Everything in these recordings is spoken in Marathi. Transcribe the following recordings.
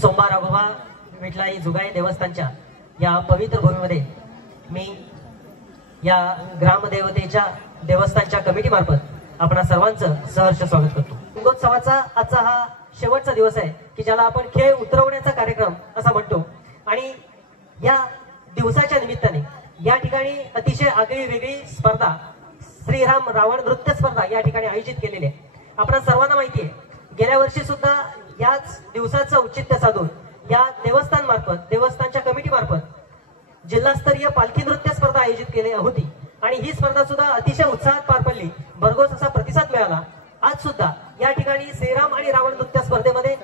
सोमवार राघोबा विठलाई जुगाई देवस्थानच्या या पवित्र भूमीमध्ये मी या ग्रामदेवतेच्या देवस्थानच्या कमिटी मार्फत आपणा सर्वांचं सहर्ष स्वागत करतो। लिंगोत्सवाचा आजचा हा शेवटचा दिवस आहे की ज्याला आपण खेळ उतरवण्याचा कार्यक्रम असा म्हणतो आणि या दिवसाच्या निमित्ताने या ठिकाणी अतिशय आगळी वेगळी स्पर्धा श्रीराम रावण नृत्य स्पर्धा या ठिकाणी आयोजित केलेली आहे। आपल्या सर्वांना माहिती आहे गेल्या वर्षी सुद्धा याच दिवसाचं औचित्य साधून या देवस्थान मार्फत देवस्थानच्या कमिटी मार्फत जिल्हास्तरीय पालखी नृत्य स्पर्धा आयोजित केली होती आणि ही स्पर्धा सुद्धा अतिशय उत्साहात पार पडली, भरघोस असा प्रतिसाद मिळाला। आज सुद्धा या ठिकाणी श्रीराम आणि रावण नृत्य स्पर्धेमध्ये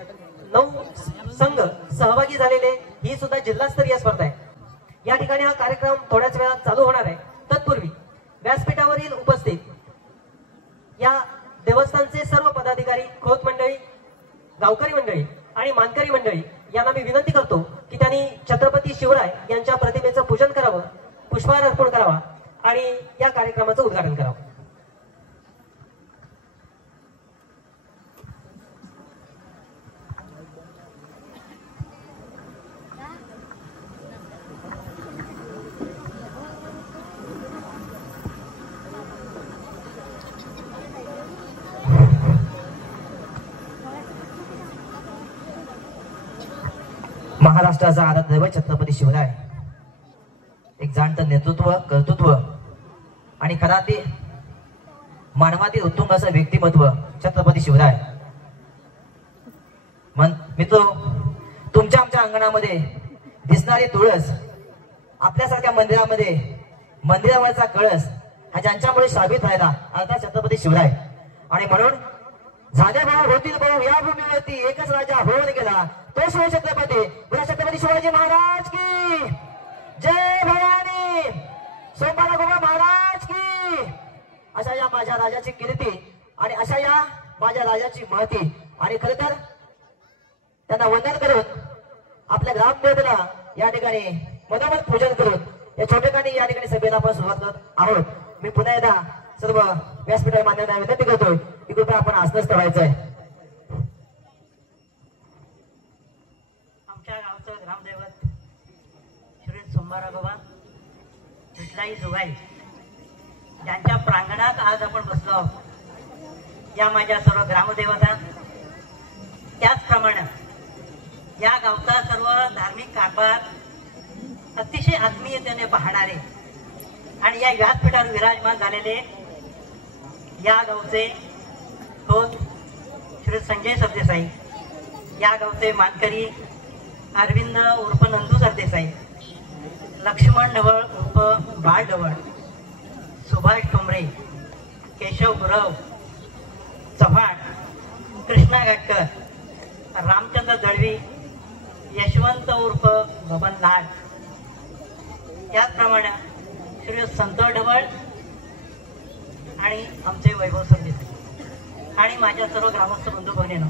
9 संघ सहभागी झालेले ही सुद्धा जिल्हास्तरीय स्पर्धा आहे। या ठिकाणी हा कार्यक्रम थोड्याच वेळात चालू होणार आहे। तत्पूर्वी व्यासपीठावरील उपस्थित या देवस्थानचे सर्व पदाधिकारी, खोत मंडळी, गावकरी मंडळी आणि मानकरी मंडळी यांना मी विनंती करतो की त्यांनी छत्रपती शिवराय यांच्या प्रतिमेचं पूजन करावं, पुष्पहार अर्पण करावा आणि या कार्यक्रमाचं उद्घाटन करावं। महाराष्ट्राचा आराध्य दैवत छत्रपती शिवराय, एक जाणतं नेतृत्व, कर्तृत्व आणि खराती मानवातील उत्तुंग असं व्यक्तिमत्व छत्रपती शिवराय। मित्र, तुमच्या आमच्या अंगणामध्ये दिसणारी तुळस, आपल्यासारख्या मंदिरावरचा कळस हा ज्यांच्यामुळे साबित राहिला अर्थात छत्रपती शिवराय। आणि म्हणून झाले भाऊ होतील भाऊ या भूमीवरती एकच राजा होऊन गेला तो शिव छत्रपती छत्रपती शिवाजी महाराज की जय भवानी, सोमवार राघोबा महाराज की। अशा या माझ्या राजाची कीर्ती आणि अशा या माझ्या राजाची महती आणि खरं तर त्यांना वंदन करून आपल्या ग्रामदेवतेला या ठिकाणी मनोमन पूजन करून या छोटेखानी या ठिकाणी सभेला आपण सुरुवात करत आहोत। मी पुन्हा एकदा सर्व व्यासपीठावर मान्यता विनंती करतोय की कृपया आपण आसनस्थ व्हायचंय। आमच्या गावचं ग्रामदैवत श्री सोमवार राघोबा विठलाई जुगाई यांच्या प्रांगणात आज आपण बसलो आहोत। या माझ्या सर्व ग्रामदेवता, त्याचप्रमाणे या गावचा सर्व धार्मिक कारभार अतिशय आत्मीयतेने पाहणारे आणि या व्यासपीठावर विराजमान झालेले या गावचे खोत श्री संजय सरदेसाई, या गावचे मानकरी अरविंद उर्फ नंदू सरदेसाई, लक्ष्मण ढवळ उर्फ बाळ ढवळ, सुभाष ठोंबरे, केशव गुरव चव्हाण, कृष्णा गाटकर, रामचंद्र दळवी, यशवंत उर्फ बबन लाड, त्याचप्रमाणे श्री संतोष ढवळ आणि आमचे वैभव सरदेसाई आणि माझ्या सर्व ग्रामस्थ बंधू भगिनींनो,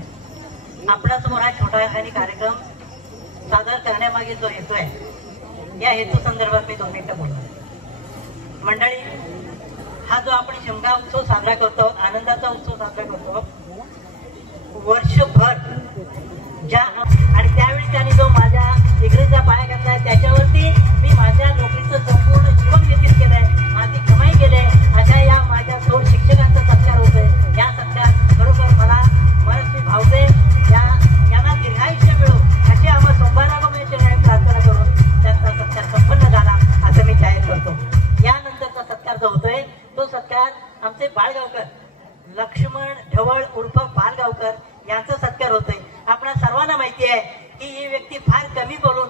आपल्यासमोर हा छोटाखानी कार्यक्रम सादर करण्यामागे जो हेतू आहे या हेतू संदर्भात मी 2 मिनिटं बोलतो। मंडळी, हा जो आपण शिमगा उत्सव साजरा करतो, आनंदाचा उत्सव साजरा करतो, वर्षभर ज्या आणि त्यावेळी त्यांनी जो माझ्या डिग्रीचा पाया घातलाय त्याच्यावरती मी माझ्या नोकरीचं संपूर्ण जीवन व्यतीत केलंय, माझी कमाई केली, अशा या माझ्या 2 शिक्षकांचा सत्कार होतोय। या सत्कार खरोखर मला मनस्वी भावते, यांना दीर्घायुष्य मिळो अशी आम्हा सोमवार राघोबाची प्रार्थना करून त्यांचा सत्कार संपन्न झाला असं मी जाहीर करतो। यानंतरचा सत्कार जो होतोय तो सत्कार आमचे बाळगावकर लक्ष्मण ढवळ उर्फ बाळगावकर यांचा सत्कार होतोय। आपल्या सर्वांना माहिती आहे की ही व्यक्ती फार कमी बोलून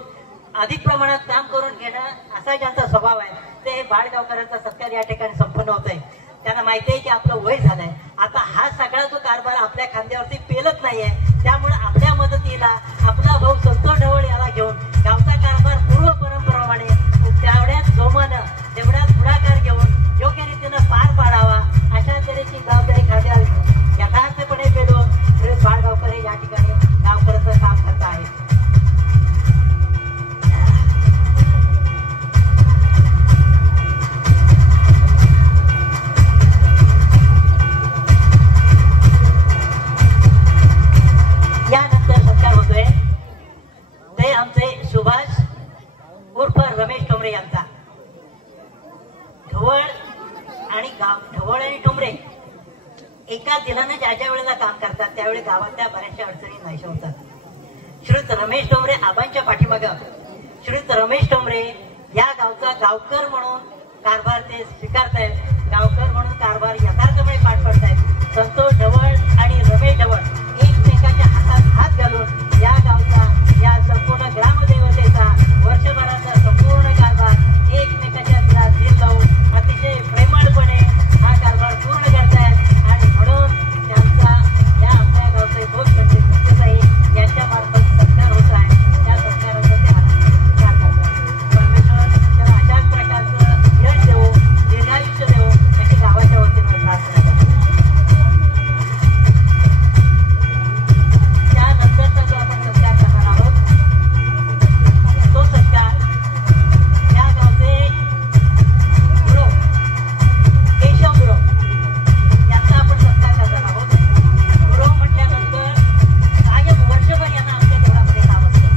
अधिक प्रमाणात काम करून घेणं असा ज्यांचा स्वभाव आहे, ते बाळगावकरांचा सत्कार या ठिकाणी संपन्न होतोय। त्यांना माहिती आहे की आपलं वय झालंय, आता हा सगळा जो कारभार आपल्या खांद्यावरती पेलत नाहीये, त्यामुळे आपल्या मदतीला आपला भाऊ संतोष ढवळ याला घेऊन गावचा कारभार पूर्व परंपरेप्रमाणे तेवढ्याच जोमानं तेवढ्याच पुढाकार घेऊन योग्य रीतीनं पार पाडावा अशा तऱ्हेची जबाबदारी खांद्यावर यथार्थपणे पेलून श्री बाळगावकर हे या ठिकाणी गावकऱ्यांचं काम करत आहेत। यानंतर सत्कार होतोय करतात त्यावेळी गावातल्या बऱ्याचशा अडचणी नाहीशा होतात। श्रीयुत रमेश डोंबरे आबांच्या पाठीमागं श्रीयुत रमेश डोंबरे या गावचा गावकर म्हणून कारभार ते स्वीकारतायत, गावकर म्हणून कारभार यथार्थपणे पार पाडतायत। संतोष ढवळ आणि रमेश ढवळ एकमेकांच्या हातात हात घालून या गावचा, या संपूर्ण ग्रामदेवतेचा वर्षभराचा संपूर्ण कारभार एकमेकांच्या दिलात दिल लावून अतिशय प्रेमळपणे हा कारभार पूर्ण करतायत आणि म्हणून त्यांचा या आपल्या गावचे दोष म्हणजे सत्यसाई यांच्या मार्फत सत्कार होत आहे। त्या सत्काराचा ते स्वीकार करतात। परमेश्वर त्याला अशाच प्रकारचं यश देवो, दीर्घायुष्य देवो अशी गावाच्या वतीने प्रार्थना करतो। त्यानंतरचा जो आपण सत्कार करणार आहोत तो सत्कार या गावचे गुरु केशव गुरु यांचा आपण सत्कार करणार आहोत। गुरु म्हटल्यानंतर कायम वर्षभर यांना आमच्या देवळामध्ये काम असतं।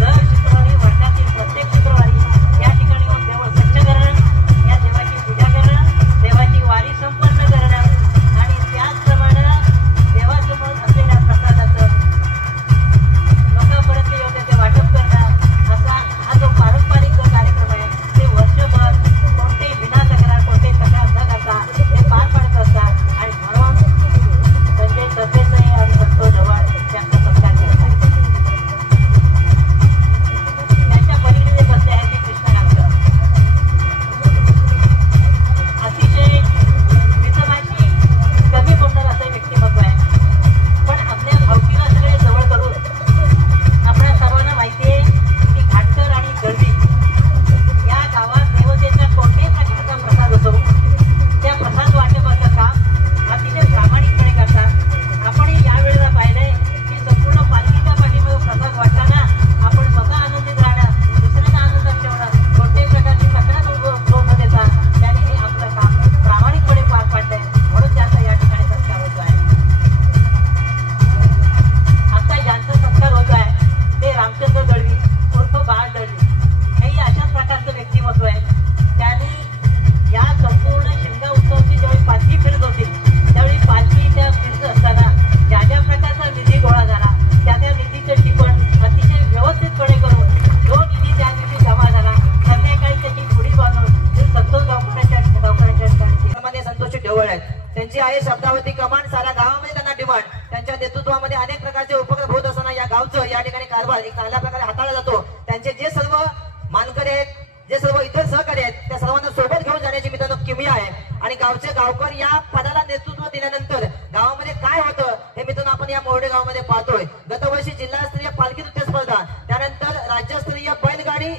दर शुक्रवारी, वर्षातील प्रत्येक शुक्रवारी या ठिकाणी येऊन देवळ स्वच्छ करणं, या देवाची पूजा करणं, देवाची वारी संपन्न करणं आणि त्याचप्रमाणे देवासमोर असलेल्या प्रसादाचं लोकांपर्यंत योग्य ते वाटप करणं असा हा जो पारंपरिक जो कार्यक्रम आहे ते वर्षभर कोणतेही विनातक्रार, कोणतेही तक्रार न करता ते पार पाडत असतात आणि म्हणून संजय सरदेसाई आणि संतोष ढवळ यांचा सत्कार करत आहेत। त्यांच्या पलीकडे जे बसले आहेत ते कृष्णकांत अतिशय मितभाषी, कमी बोलणार असं व्यक्तिमत्व आहे, पण आपल्या भावकीला सगळे जवळ करून आपल्या सर्वांना माहिती आहे की घाटकर आणि दळवी या गावात देवतेचा कोणत्याही प्रकारचा प्रसाद असो त्या प्रसाद वाटपाचं काम अतिशय प्रामाणिकपणे करतात। आपण यावेळेला पाहिलंय की संपूर्ण पालखीच्या पाठीमध्ये प्रसाद वाटताना आपण स्वतः आनंदित राहणं, दुसऱ्यांना आनंदात ठेवणं, कोणत्याही प्रकारची तक्रार उद्भवू न देता त्यांनी हे आपलं काम प्रामाणिकपणे पार पाडलंय म्हणून त्यांचा या ठिकाणी सत्कार होतो आहे। आता ज्यांचा सत्कार होतो आहे ते रामचंद्र दळवी उर्फ बाळ दळवी हेही अशाच प्रकारचं व्यक्तिमत्व आहे। त्यांनी या संपूर्ण शिमगा उत्सवाची ज्यावेळी पालखी फिरत होती त्यावेळी पालखी त्या फिरत असताना ज्या ज्या प्रकारचा निधी गोळा झाला त्या त्या निधीचं टिपण अतिशय व्यवस्थितपणे करून जो निधी त्या दिवशी जमा झाला संध्याकाळी त्याची पुढी बांधून ते संतोष गावकऱ्यांच्या ठिकाणी मध्ये संतोषी ढवळ आहेत। त्यांची आहे शब्दावती कमान, साऱ्या गावामध्ये त्यांना डिमांड। त्यांच्या नेतृत्वामध्ये अनेक प्रकारचे उपक्रम होत असताना या गावचं या ठिकाणी कारभार एक चांगल्या प्रकारे हाताळला जातो। त्यांचे जे सर्व मानकरी आहेत, जे सर्व इतर सहकारी आहेत त्या सर्वांना सोबत घेऊन जाण्याची मित्रांनो किमया आहे आणि गावचे गावकर या पदाला नेतृत्व दिल्यानंतर गावामध्ये काय होतं हे मित्रांनो आपण या मोरडे गावामध्ये पाहतोय। गतवर्षी जिल्हास्तरीय पालखी नृत्य स्पर्धा, त्यानंतर राज्यस्तरीय बैलगाडी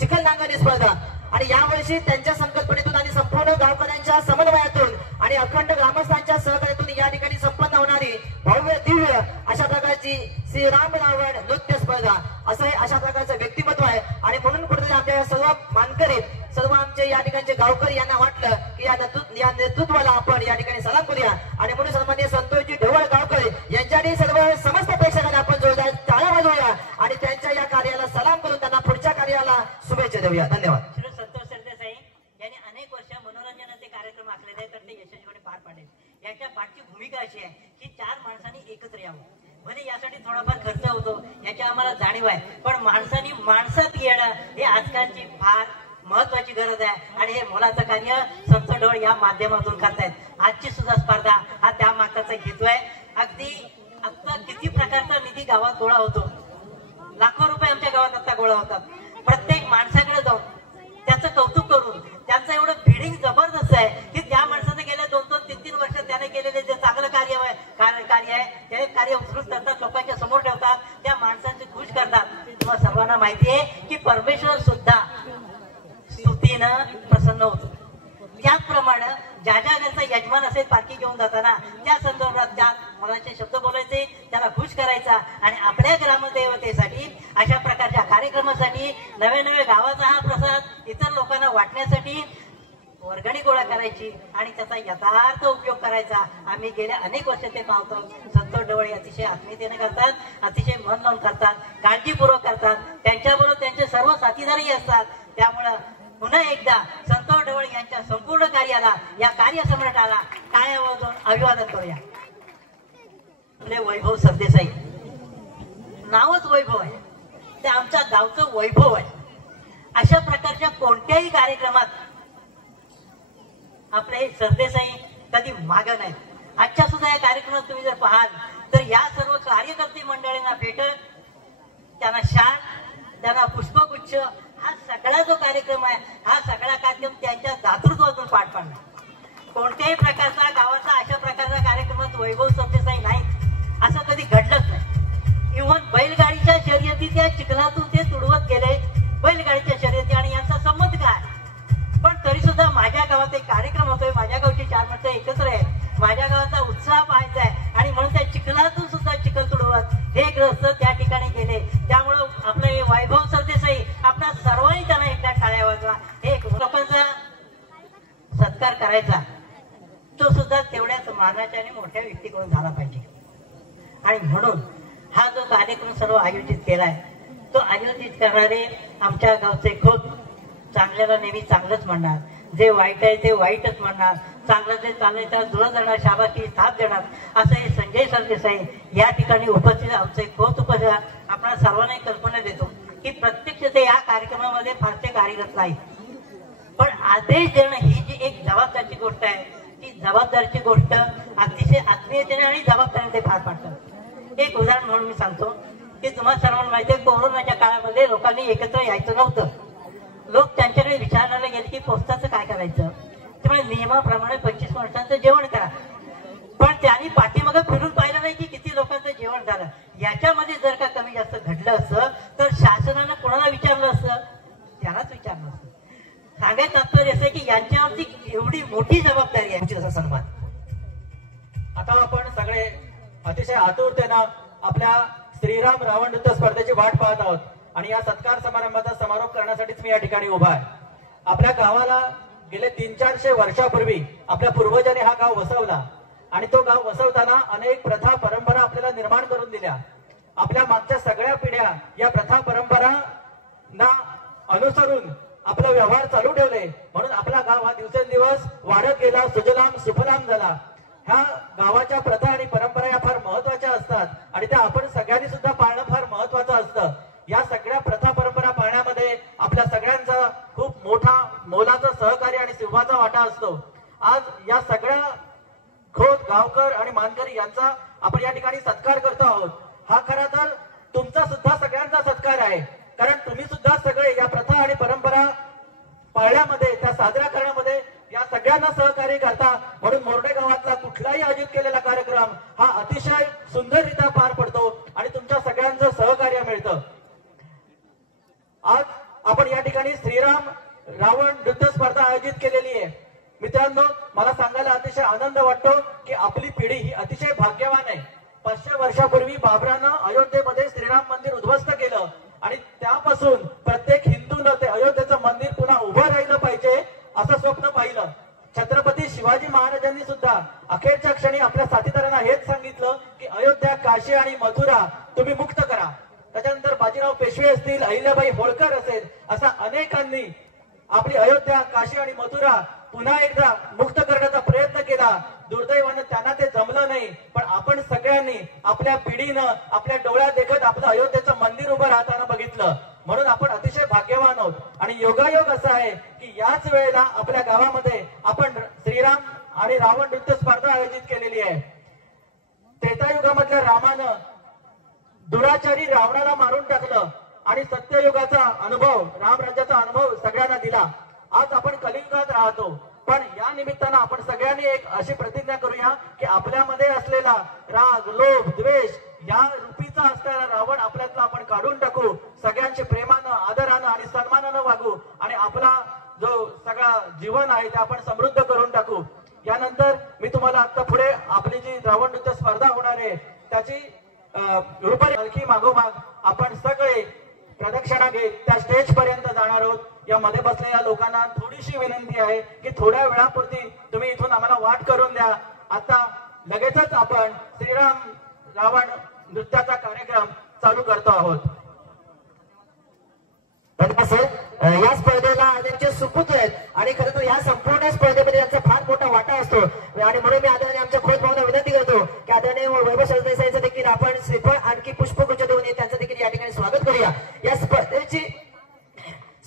चिखल नांगरणी स्पर्धा आणि यावर्षी त्यांच्या संकल्पनेतून आणि संपूर्ण गावकऱ्यांच्या समन्वयातून आणि अखंड ग्रामस्थांच्या सहकार्यातून या ठिकाणी संपन्न होणारी भव्य दिव्य अशा प्रकारची श्रीराम रावण नृत्य स्पर्धा असं हे अशा प्रकारचं व्यक्तिमत्व आहे आणि म्हणून कुठेतरी आमच्या सर्व मानकरी, सर्व आमचे या ठिकाणचे गावकरी यांना वाटलं की या नेतृत्वाला आपण या ठिकाणी सलाम करूया आणि म्हणून सन्माननीय संतोषजी ढवळ गावकर यांच्यानी सर्व समस्त प्रेक्षकांना आपण जोरदार टाळ्या वाजवूया आणि त्यांच्या या कार्याला सलाम करून त्यांना पुढच्या कार्याला शुभेच्छा देऊया। धन्यवाद। श्री संतोष सरदेसाई यांनी अनेक वर्ष मनोरंजनाचे कार्यक्रम आखलेले आहेत तर ते यशस्वीपणे पार पाडेल। याच्या पाठची भूमिका अशी आहे की 4 माणसांनी एकत्र यावं, भले यासाठी थोडाफार खर्च होतो याची आम्हाला जाणीव आहे, पण माणसांनी माणसात येणं हे आजकालची फार महत्वाची गरज आहे आणि हे मोलाचं कार्य संत ढवळ या माध्यमातून करतायत। आजची सुद्धा स्पर्धा हा त्या मागचा हेतू आहे। अगदी आता किती प्रकारचा निधी गावात गोळा होतो, लाखो रुपये आमच्या गावात आता गोळा होतात। प्रत्येक माणसाकडे जाऊन त्याचं कौतुक करून त्यांचं एवढं बिडिंग जबरदस्त आहे की त्या माणसाने गेल्या 2-2, 3-3 वर्ष त्याने केलेले जे चांगलं कार्य आहे ते कार्य उचलून करतात, लोकांच्या समोर ठेवतात, त्या माणसांचे खुश करतात। तुम्हाला सर्वांना माहिती आहे की परमेश्वर सुद्धा स्तुतीनं प्रसन्न होतो। त्याचप्रमाणे ज्या ज्या घरचा यजमान असेल पालखी घेऊन जाताना त्या संदर्भात त्या मनाचे शब्द बोलायचे, त्याला खुश करायचा आणि आपल्या ग्रामदेवतेसाठी अशा प्रकारच्या कार्यक्रमासाठी नवे नवे गावाचा हा प्रसाद इतर लोकांना वाटण्यासाठी वर्गणी गोळा करायची आणि त्याचा यथार्थ उपयोग करायचा। आम्ही गेल्या अनेक वर्ष ते पाहतो। संतोष ढवळे अतिशय आत्मीयतेने करतात, अतिशय मन लावून करतात, काळजीपूर्वक करतात, त्यांच्याबरोबर त्यांचे सर्व साथीदारही असतात। त्यामुळे पुन्हा एकदा संतोष ढवळ यांच्या संपूर्ण कार्याला, या कार्यसम्राटाला टाळ्या वाजवून अभिवादन करूया। आपले वैभव सरदेसाई, नावच वैभव आहे, ते आमच्या गावचं वैभव आहे. अशा प्रकारच्या कोणत्याही कार्यक्रमात आपले सरदेसाई कधी मागं नाही. आजच्या सुद्धा या कार्यक्रमात तुम्ही जर पाहाल तर या सर्व कार्यकर्ते मंडळींना भेटत, त्यांना शाल, त्यांना पुष्पगुच्छ, हा सगळा जो कार्यक्रम आहे हा सगळा कार्यक्रम त्यांच्या दातृत्वातून पार पाडला. कोणत्याही प्रकारचा गावाचा अशा प्रकारचा कार्यक्रमात वैभव सरदेसाई नाही असं कधी घडलंच नाही. इव्हन बैलगाडीच्या शर्यती त्या चिखलातून ते तुडवत गेले, बैलगाडीच्या शर्यती, आणि यांचा संबंध काय. पण तरी सुद्धा माझ्या गावात एक कार्यक्रम होतोय, माझ्या गावची 4 माणसं एकत्र आहेत, माझ्या गावाचा उत्साह पाहायचा आहे, आणि म्हणून त्या चिखलातून सुद्धा चिखल तुडवत हे ग्रस्त त्या ठिकाणी गेले. त्यामुळं आपलं हे वैभव सरदेसाई, आपल्या सर्वांनी त्यांना एकदा टाळ्या वाजवा. हे लोकांचा सत्कार करायचा तो सुद्धा तेवढ्याच मानाच्या आणि मोठ्या व्यक्तीकडून झाला पाहिजे. आणि म्हणून हा जो कार्यक्रम सर्व आयोजित केलाय तो आयोजित करणारे आमच्या गावचे खूप चांगल्याला नेहमी चांगलंच म्हणणार, जे वाईट आहे ते वाईटच म्हणणार, चांगलं जे चाललंय त्याला जुळत जाणार, शाबासकी साथ देणार, असं हे संजय सरदेसाई या ठिकाणी उपस्थित आमचे खूप उपस्थित. आपण सर्वांना कल्पना देतो की प्रत्यक्ष ते या कार्यक्रमामध्ये फारसे कार्यरत नाही, पण आदेश देणं ही जी एक जबाबदारीची गोष्ट आहे, ती जबाबदारीची गोष्ट अतिशय आत्मीयतेने आणि जबाबदारीने ते पार पाडतात. एक उदाहरण म्हणून मी सांगतो की तुम्हाला सर्वांना माहिती आहे, कोरोनाच्या काळामध्ये लोकांनी एकत्र यायचं नव्हतं. लोक त्यांच्याकडे विचारण्याला गेले की पोस्टाचं काय करायचं, त्यामुळे नियमाप्रमाणे 25 माणसांचं जेवण करा. पण त्यांनी पाठीमागं फिरून पाहिलं नाही की किती लोकांचं जेवण झालं. याच्यामध्ये जर का कमी जास्त घडलं असतं तर शासनानं कोणाला विचारलं असतं, त्यांनाच विचारलं असतं. सांगायचं तात्पर्य असं की यांच्यावरती एवढी मोठी जबाबदारी आहे. तसा सन्मान. आता आपण सगळे अतिशय आतुरतेनं आपल्या श्रीराम रावण युद्ध स्पर्धेची वाट पाहत आहोत, आणि या सत्कार समारंभाचा समारोप करण्यासाठीच मी या ठिकाणी उभा आहे. आपल्या गावाला गेले 300-400 वर्षापूर्वी आपल्या पूर्वजांनी हा गाव वसवला, आणि तो गाव वसवताना अनेक प्रथा परंपरा आपल्याला निर्माण करून दिल्या. आपल्या मागच्या सगळ्या पिढ्या या प्रथा परंपरांना अनुसरून आपला व्यवहार चालू ठेवले, म्हणून आपला गाव हा दिवसेंदिवस वाढत गेला, सुजलाम सुफलाम झाला. ह्या गावाच्या प्रथा आणि परंपरा या फार महत्वाच्या असतात, आणि त्या आपण सगळ्यांनी सुद्धा पाळणं फार महत्वाचं असतं. या सगळ्या प्रथा परंपरा पाळण्यामध्ये आपल्या सगळ्यांचा खूप मोठा मोलाचा सहकार्य आणि सिंहाचा वाटा असतो. आज या सगळ्या खोत गावकर आणि मानकरी यांचा आपण या ठिकाणी सत्कार करतो आहोत. हा खरा तर तुमचा सुद्धा सगळ्यांचा सत्कार आहे, कारण तुम्ही सुद्धा सगळे या प्रथा आणि परंपरा पाळण्यामध्ये, त्या साजऱ्या करण्यामध्ये या सगळ्यांना सहकार्य करता. म्हणून मोर्डे गावातला कुठलाही आयोजित केलेला कार्यक्रम हा अतिशय सुंदररित्या पार पडतो आणि तुमच्या सगळ्यांचं सहकार्य मिळतं. आज आपण या ठिकाणी श्रीराम रावण युद्ध स्पर्धा आयोजित केलेली आहे. मित्रांनो, मला सांगायला अतिशय आनंद वाटतो की आपली पिढी ही अतिशय भाग्यवान आहे. 500 वर्षापूर्वी बाबरानं अयोध्येमध्ये श्रीराम मंदिर उद्ध्वस्त केलं, आणि त्यापासून प्रत्येक हिंदूनं ते अयोध्येचं मंदिर पुन्हा उभं राहिलं पाहिजे असं स्वप्न पाहिलं. छत्रपती शिवाजी महाराजांनी सुद्धा अखेरच्या क्षणी आपल्या साथीदारांना हेच सांगितलं की अयोध्या, काशी आणि मथुरा तुम्ही मुक्त करा. त्याच्यानंतर बाजीराव पेशवे असतील, अहिल्याबाई होळकर असेल, असा अनेकांनी आपली अयोध्या, काशी आणि मथुरा पुन्हा एकदा मुक्त करण्याचा प्रयत्न केला. दुर्दैवानं त्यांना ते जमलं नाही, पण आपण सगळ्यांनी आपल्या पिढीनं आपल्या डोळ्यात देखत आपलं अयोध्येचं मंदिर उभं राहताना बघितलं. म्हणून आपण अतिशय भाग्यवान आहोत. आणि योगायोग असा आहे की याच वेळेला आपल्या गावामध्ये आपण श्रीराम आणि रावण युद्ध स्पर्धा आयोजित केलेली आहे. त्रेतायुगामधल्या रामानं दुराचारी रावणाला मारून टाकलं आणि सत्ययुगाचा अनुभव, रामराज्याचा अनुभव सगळ्यांना दिला. आज आपण कलिंगात राहतो, पण या निमित्तानं आपण सगळ्यांनी एक अशी प्रतिज्ञा करूया की आपल्यामध्ये असलेला राग, लोभ, द्वेष या रूपीचा असलेला रावण आपल्यातला आपण काढून टाकू. सगळ्यांचे प्रेमानं, आदरानं आणि सन्मानानं वागू, आणि आपला जो सगळा जीवन आहे ते आपण समृद्ध करून टाकू. यानंतर मी तुम्हाला आता पुढे आपली जी रावण युद्ध स्पर्धा होणार आहे त्याची रूपरेखा मागोमाग आपण सगळे प्रदक्षिणा घेत त्या स्टेज पर्यंत जाणार आहोत. या मध्ये बसलेल्या लोकांना थोडीशी विनंती आहे की थोड्या वेळापुरती तुम्ही इथून आम्हाला वाट करून द्या. आता लगेचच आपण श्रीराम रावण नृत्याचा कार्यक्रम चालू करतो आहोत. धन्यवाद सर. या स्पर्धेला त्यांचे सुपुत्र आहेत आणि खरं तर या संपूर्ण स्पर्धेमध्ये त्यांचा फार मोठा वाटा असतो आणि म्हणून मी आदरणीय आमच्या खोत भाऊंना विनंती करतो की आदरणीय वैभव सरदेसाईंचं देखील आपण श्रीफळ आणखी पुष्पगुच्छ देऊन त्यांचं देखील या ठिकाणी स्वागत करूया. या स्पर्धेची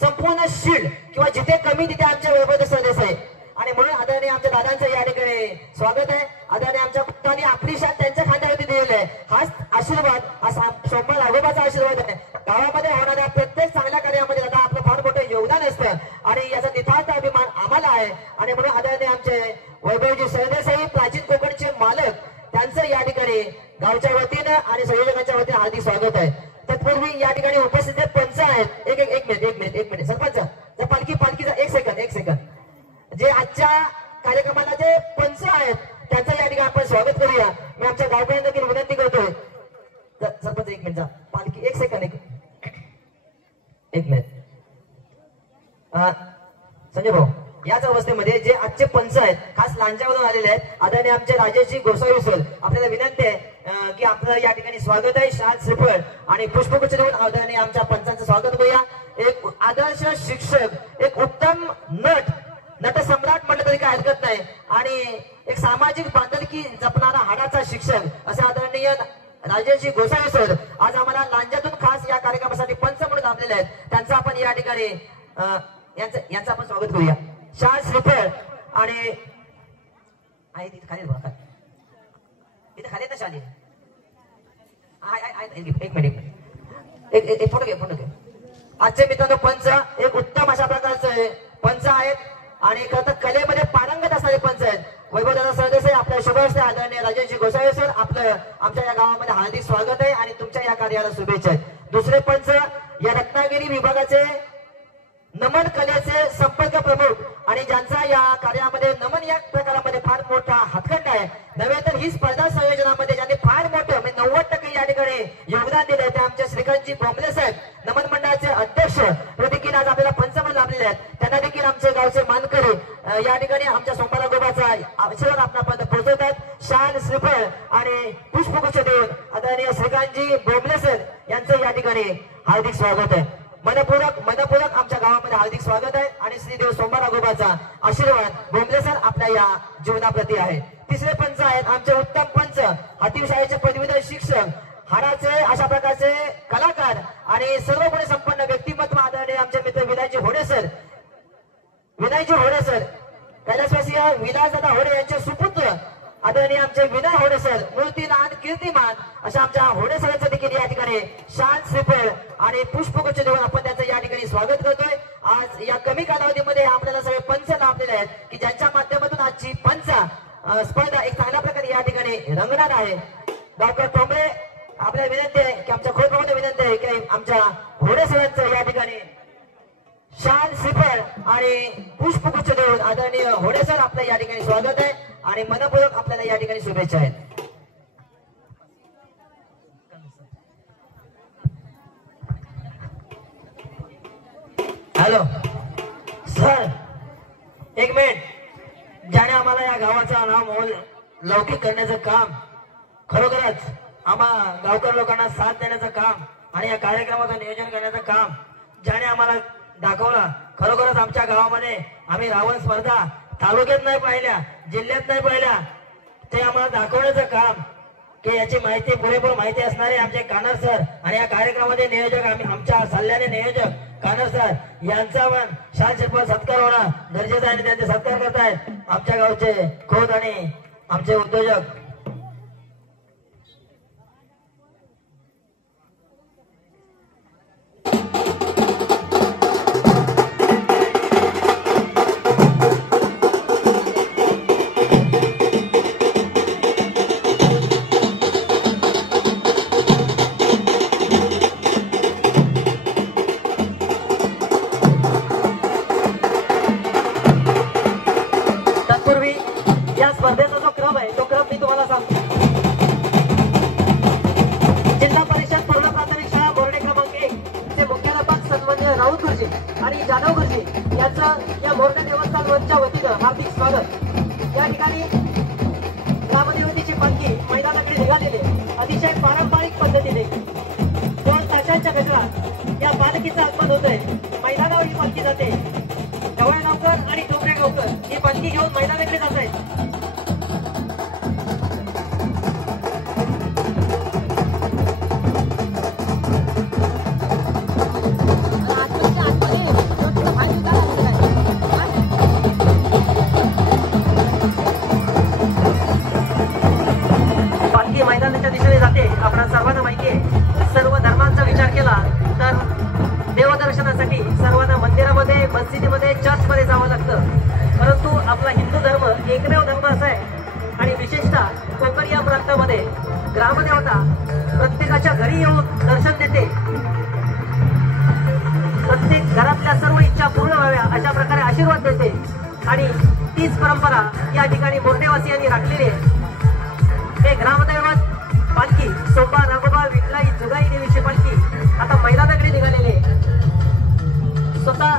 संपूर्ण शील्ड किंवा जिथे कमी तिथे आमच्या वैभव सरदेसाई आणि म्हणून आदरणीय आमच्या दादांचं या ठिकाणी स्वागत आहे. आदरणीय आमच्या पुत्रांनी आपली शान त्यांच्या खांद्यावरती दिलेली आहे. हाच आशीर्वाद हा सोमवार आगोबाचा आशीर्वाद आहे. गावामध्ये होणाऱ्या प्रत्येक चांगल्या कार्यामध्ये दादा आपलं फार मोठं योगदान असतं आणि याचा नितांत अभिमान आम्हाला आहे आणि म्हणून आदरणीय आमचे वैभवजी सरदेसाई प्राचीन कोकणचे मालक त्यांचं या ठिकाणी गावच्या वतीनं आणि संयोजकांच्या वतीनं हार्दिक स्वागत आहे. तत्पूर्वी या ठिकाणी उपस्थित पंच आहेत. एक मिनिट सरपंच पालखीचा एक सेकंद जे आजच्या कार्यक्रमाला जे पंच आहेत त्यांचं या ठिकाणी आपण स्वागत करूया. मी आमच्या गावकऱ्यांना देखील विनंती करतोय. सरपंच एक मिनिट पालखी एक मिनिट संजय भाऊ याच अवस्थेमध्ये जे आजचे पंच आहेत खास लांजावरून आलेले आहेत आदरणीय आमचे राजेशजी गोसावी सर आपल्याला विनंती आहे की आपलं या ठिकाणी स्वागत आहे. शाल श्रीफळ आणि पुष्पगुच्छ देऊन आदरणीय आमच्या पंचांचं स्वागत करूया. एक आदर्श शिक्षक, एक उत्तम नट सम्राट म्हटलं तरी काय हरकत नाही आणि एक सामाजिक बांधिलकी जपणारा हाडाचा शिक्षक असे आदरणीय राजेशजी गोसावी सर आज आम्हाला लांजातून खास या कार्यक्रमासाठी पंच म्हणून लाभलेले आहेत. त्यांचं आपण या ठिकाणी यांचं आपण स्वागत करूया. शाल श्रीफळ आणि इथे खाली ना शाली एक मिनिट एक फोटो घे. आजचे मित्रांनो पंच एक उत्तम अशा प्रकारचे पंच आहेत आणि खरं तर कलेमध्ये पारंगत असणारे पंच आहेत. वैभवदादा सरदेसाई आपल्या शुभ हस्ते आदरणीय राजेशजी गोसावी सर आपलं आमच्या या गावामध्ये हार्दिक स्वागत आहे आणि तुमच्या या कार्याला शुभेच्छा आहेत. दुसरे पंच या रत्नागिरी विभागाचे नमन कलेचे संपर्क प्रमुख आणि ज्यांचा या कार्यामध्ये नमन या प्रकारामध्ये फार मोठा हातखंडा आहे. नव्हे तर ही स्पर्धा संयोजनामध्ये ज्यांनी फार मोठं म्हणजे 90% या ठिकाणी योगदान दिलंय ते आमच्या श्रीकांतजी बोंबले साहेब नमन मंडळाचे अध्यक्ष ते देखील आज आपल्याला पंच म्हणून लाभलेले आहेत. त्यांना देखील आमचे गावचे मानकरी या ठिकाणी आमच्या सोमवार गोबाचा आशीर्वाद आपल्यापर्यंत पोहोचवतात. शाल श्रीफळ आणि पुष्पगुच्छ देऊन आदरणीय श्रीकांतजी बोंबले सर यांचं या ठिकाणी हार्दिक स्वागत आहे. मनपूर्वक आमच्या गावामध्ये हार्दिक स्वागत आहे आणि श्रीदेव सोमवार आगोबाचा आशीर्वाद बोंबले सर आपल्या या जीवनाप्रती आहे. तिसरे पंच आहेत आमचे उत्तम पंच अतिशाळेचे पदवीधर शिक्षक हाडाचे अशा प्रकारचे कलाकार आणि सर्व गुण संपन्न व्यक्तिमत्व आदरणीय आमचे मित्र विनायकजी होडे सर कैलासवासीय विलासदादा होडे यांचे सुपुत्र आदरणीय आमचे विनय होडे सर मूर्तीमान कीर्तिमान अशा आमच्या होडे सरांचं देखील या ठिकाणी शाल श्रीफळ आणि पुष्पगुच्छ देऊन आपण त्यांचं या ठिकाणी स्वागत करतोय. आज या कमी कालावधीमध्ये आपल्याला सगळे पंच लाभलेले आहेत की ज्यांच्या माध्यमातून आजची पंच स्पर्धा एक चांगल्या प्रकारे या ठिकाणी रंगणार आहे. डॉक्टर टोंबरे आपल्याला विनंती आहे की आमच्या खोतभाऊंना विनंती आहे की आमच्या होडे सरांचं या ठिकाणी शाल श्रीफळ आणि पुष्पगुच्छ देऊन आदरणीय होडे सर आपलं या ठिकाणी स्वागत आहे आणि मनपूर्वक आपल्याला या ठिकाणी शुभेच्छा आहेत. हॅलो सर एक मिनिट. ज्याने आम्हाला या गावाचा नाव लौकिक करण्याचं काम खरोखरच आम्हा गावकर लोकांना साथ देण्याचं काम आणि या कार्यक्रमाचं नियोजन करण्याचं काम ज्याने आम्हाला दाखवलं खरोखरच आमच्या गावामध्ये आम्ही रावण स्पर्धा तालुक्यात नाही पाहिल्या जिल्ह्यात नाही पाहिल्या ते आम्हाला दाखवण्याचं काम की याची माहिती पुरेपूर माहिती असणारे आमचे कानर सर आणि या कार्यक्रमामध्ये नियोजक आमच्या सल्ल्याने नियोजक कानर सर यांचा पण शाल श्रीफळ सत्कार होणं गरजेचं आहे आणि त्यांचे सत्कार करतायत आमच्या गावचे खोत आणि आमचे उद्योजक. स्पर्धेचा जो क्रम आहे तो क्रम मी तुम्हाला केली जाते. आपल्या सर्वांना माहिती आहे, सर्व धर्मांचा विचार केला तर देवदर्शनासाठी सर्वांना मंदिरामध्ये, मस्जिदीमध्ये, चर्चमध्ये जावं लागतं. परंतु आपला हिंदू धर्म एकमेव धर्म असा आहे आणि विशेषतः कोकण या प्रांतामध्ये ग्रामदेवता प्रत्येकाच्या घरी येऊन दर्शन देते. प्रत्येक घरातल्या सर्व इच्छा पूर्ण व्हाव्या अशा प्रकारे आशीर्वाद देते आणि तीच परंपरा या ठिकाणी बोर्डेवासियांनी राखलेली आहे. हे ग्रामदैवत पालखी सोबा नागोबा विठलाई जुगाई देवीची पालखी आता मैदानाकडे निघालेली आहे. स्वतः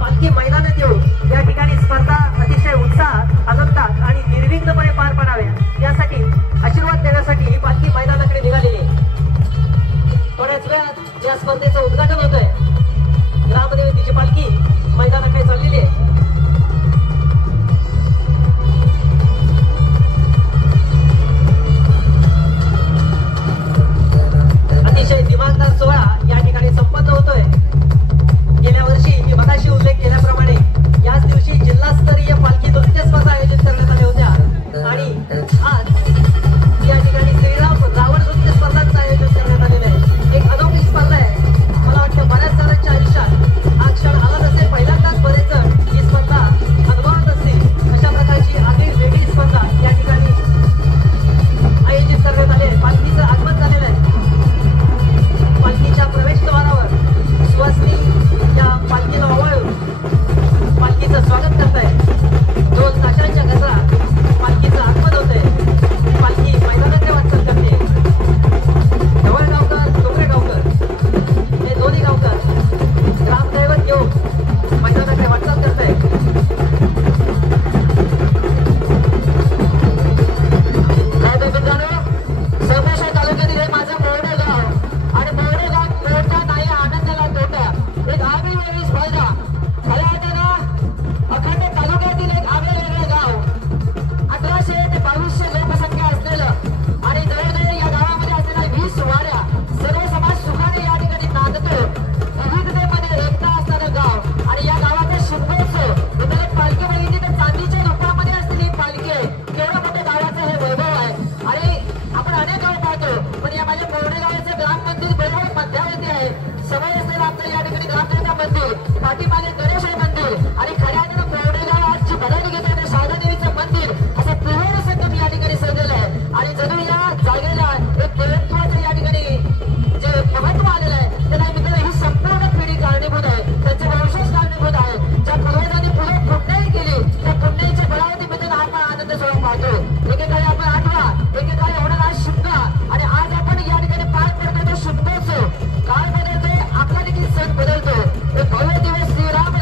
पालखी मैदानात येऊन या ठिकाणी स्पर्धा अतिशय उत्साहात, आनंदात आणि निर्विघ्नपणे पार पाडाव्या यासाठी आशीर्वाद देण्यासाठी ही पालखी मैदानाकडे निघालेली आहे. थोड्याच वेळात या स्पर्धेचं उद्घाटन होत आहे. ग्रामदेवतेची पालखी मैदानाकडे चाललेली आहे. अतिशय दिमागदार सोहळा या ठिकाणी संपन्न होतोय. गेल्या वर्षी मी मगाशी उल्लेख केल्याप्रमाणे याच दिवशी जिल्हास्तरीय पालखी नृत्य स्पर्धा आयोजित करण्यात आल्या होत्या आणि आज या ठिकाणी श्रीराम रावण नृत्य स्पर्धांचं आयोजन करण्यात आलेलं आहे. एक अनोखी स्पर्धा आहे. मला वाटतं बऱ्याच जणांच्या आयुष्यात हा क्षण आला नसेल. पहिल्यांदाच बरेच जण ही स्पर्धा अनुभवत असतील. अशा प्रकारची आगळी वेगळी स्पर्धा या ठिकाणी आयोजित करण्यात आली आहे. पालखीचं आगमन झालेलं आहे. पालखीच्या प्रवेशद्वारावर सुवासिनी या पालखीला ओवाळून पालखीचं स्वागत करत आहे. ढोल ताशांच्या गजरात पालखीचं आगमन होतंय. पालखी मैदानाकडे वाटचाल करते. ढवळगावकर, डोंगरेगावकर हे दोन्ही गावकर ग्रामदैवत घेऊन मैदानाकडे वाटचाल करत आहे. सोमेश्वर तालुक्यातील हे माझं मोरडे गाव आणि मोरडे गाव मोठा नाही, आनंदाला तोटा. एक आगळी वेगळी स्पर्धा. खऱ्या अर्थानं अखंड तालुक्यातील एक आगळे वेगळे गाव, 1800 ते 2200 लोकसंख्या असलेलं आणि जवळजवळ या गावामध्ये असलेल्या 20 वाड्या, सर्व समाज सुखाने या ठिकाणी नांदतो. विविधतेमध्ये एकता असणारं गाव आणि या गावाचा शिल्पोत्सव. तुम्हाला पालखी बघितली तर चांदीच्या रूपामध्ये असलेली पालखी आहे. केवढं मोठं गावाचं हे वैभव आहे. आणि आपण अनेक गाव पाहतो पण या माझ्या मोरडे गावाचं ग्राम मंदिर बरोबर मध्यावधी आहे. समोर असलेलं आपलं या ठिकाणी ग्रामदेवता मंदिर, पाठीमागे गणेश मंदिर आणि खऱ्या अर्थानं मोरडे गाव आजची भरारी घेताना शारदादेवीचं मंदिर असं पूर्ण संगम या ठिकाणी सजलेलं आहे. आणि जणू या जागेला एक देवत्वाचं या ठिकाणी जे महत्व आलेलं आहे त्याला मित्रांनो ही संपूर्ण पिढी कारणीभूत आहे. त्यांचे वंशज कारणीभूत आहे. ज्या पूर्वजांनी पुढे पुण्याई केली त्या पुण्याईच्या बळावरती मित्रांनो आपण आनंद सोहळा पाहतो. एकेकाळी आपण आठवा, एकेकाळी होणारा शिमगा आणि आज आपण या ठिकाणी पार पडतो तो शिमगोत्सव. काळ बदलतोय, आपला देखील सण बदलतो. एक भव्य दिवस श्रीराम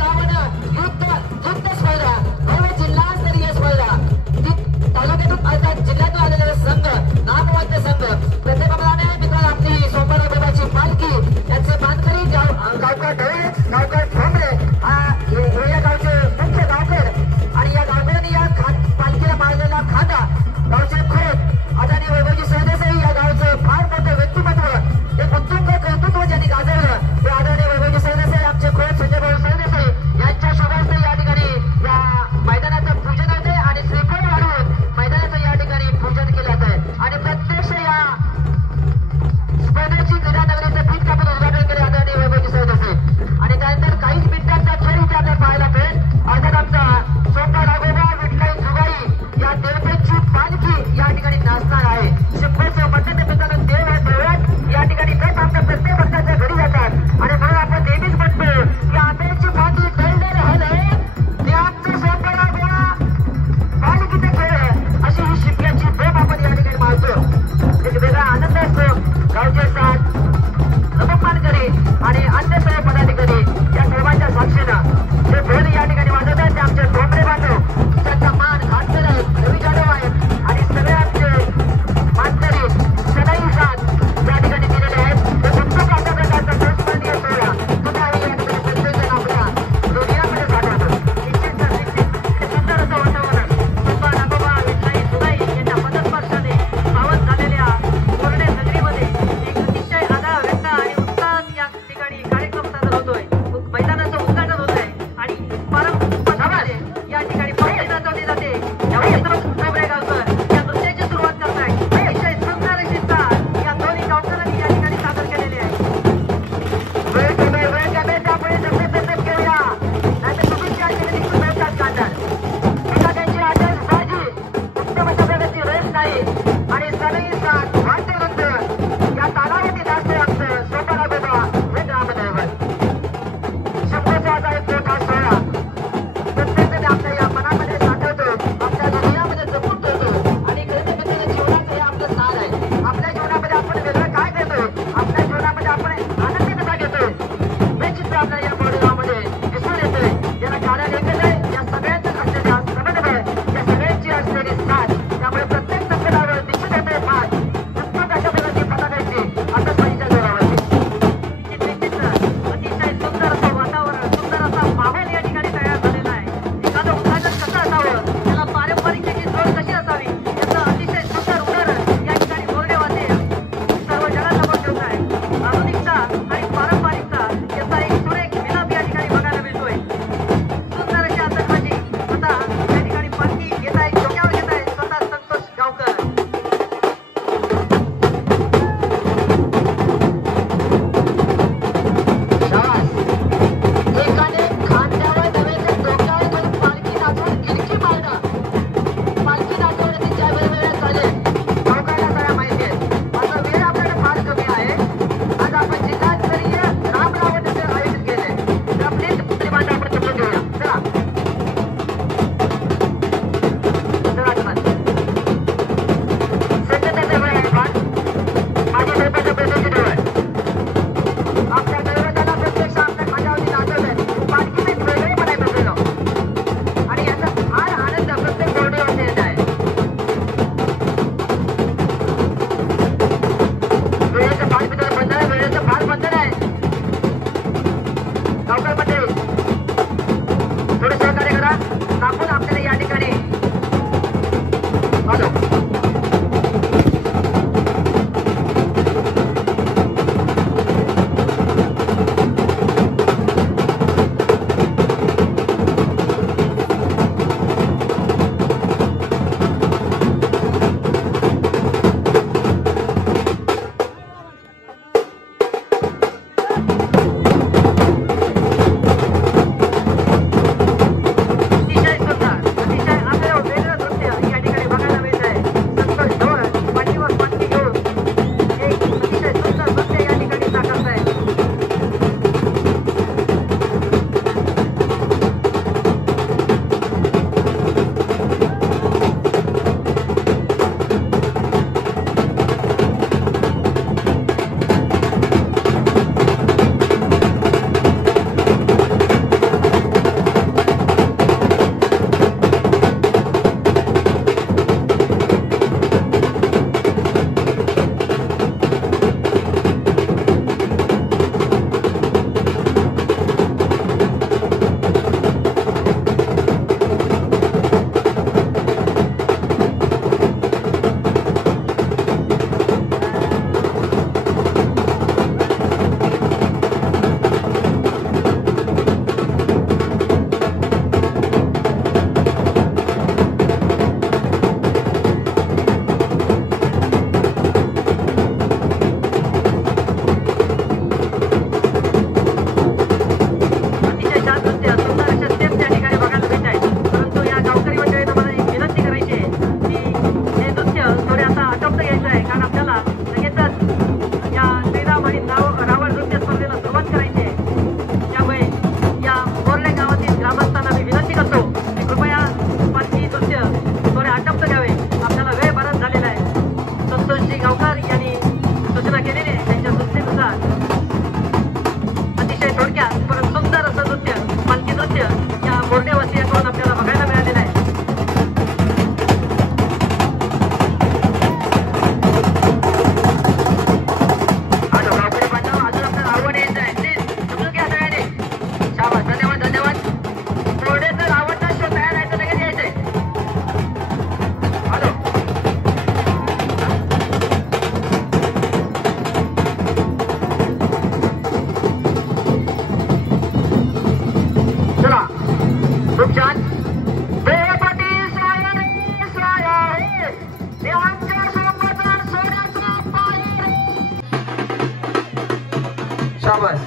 शाबास.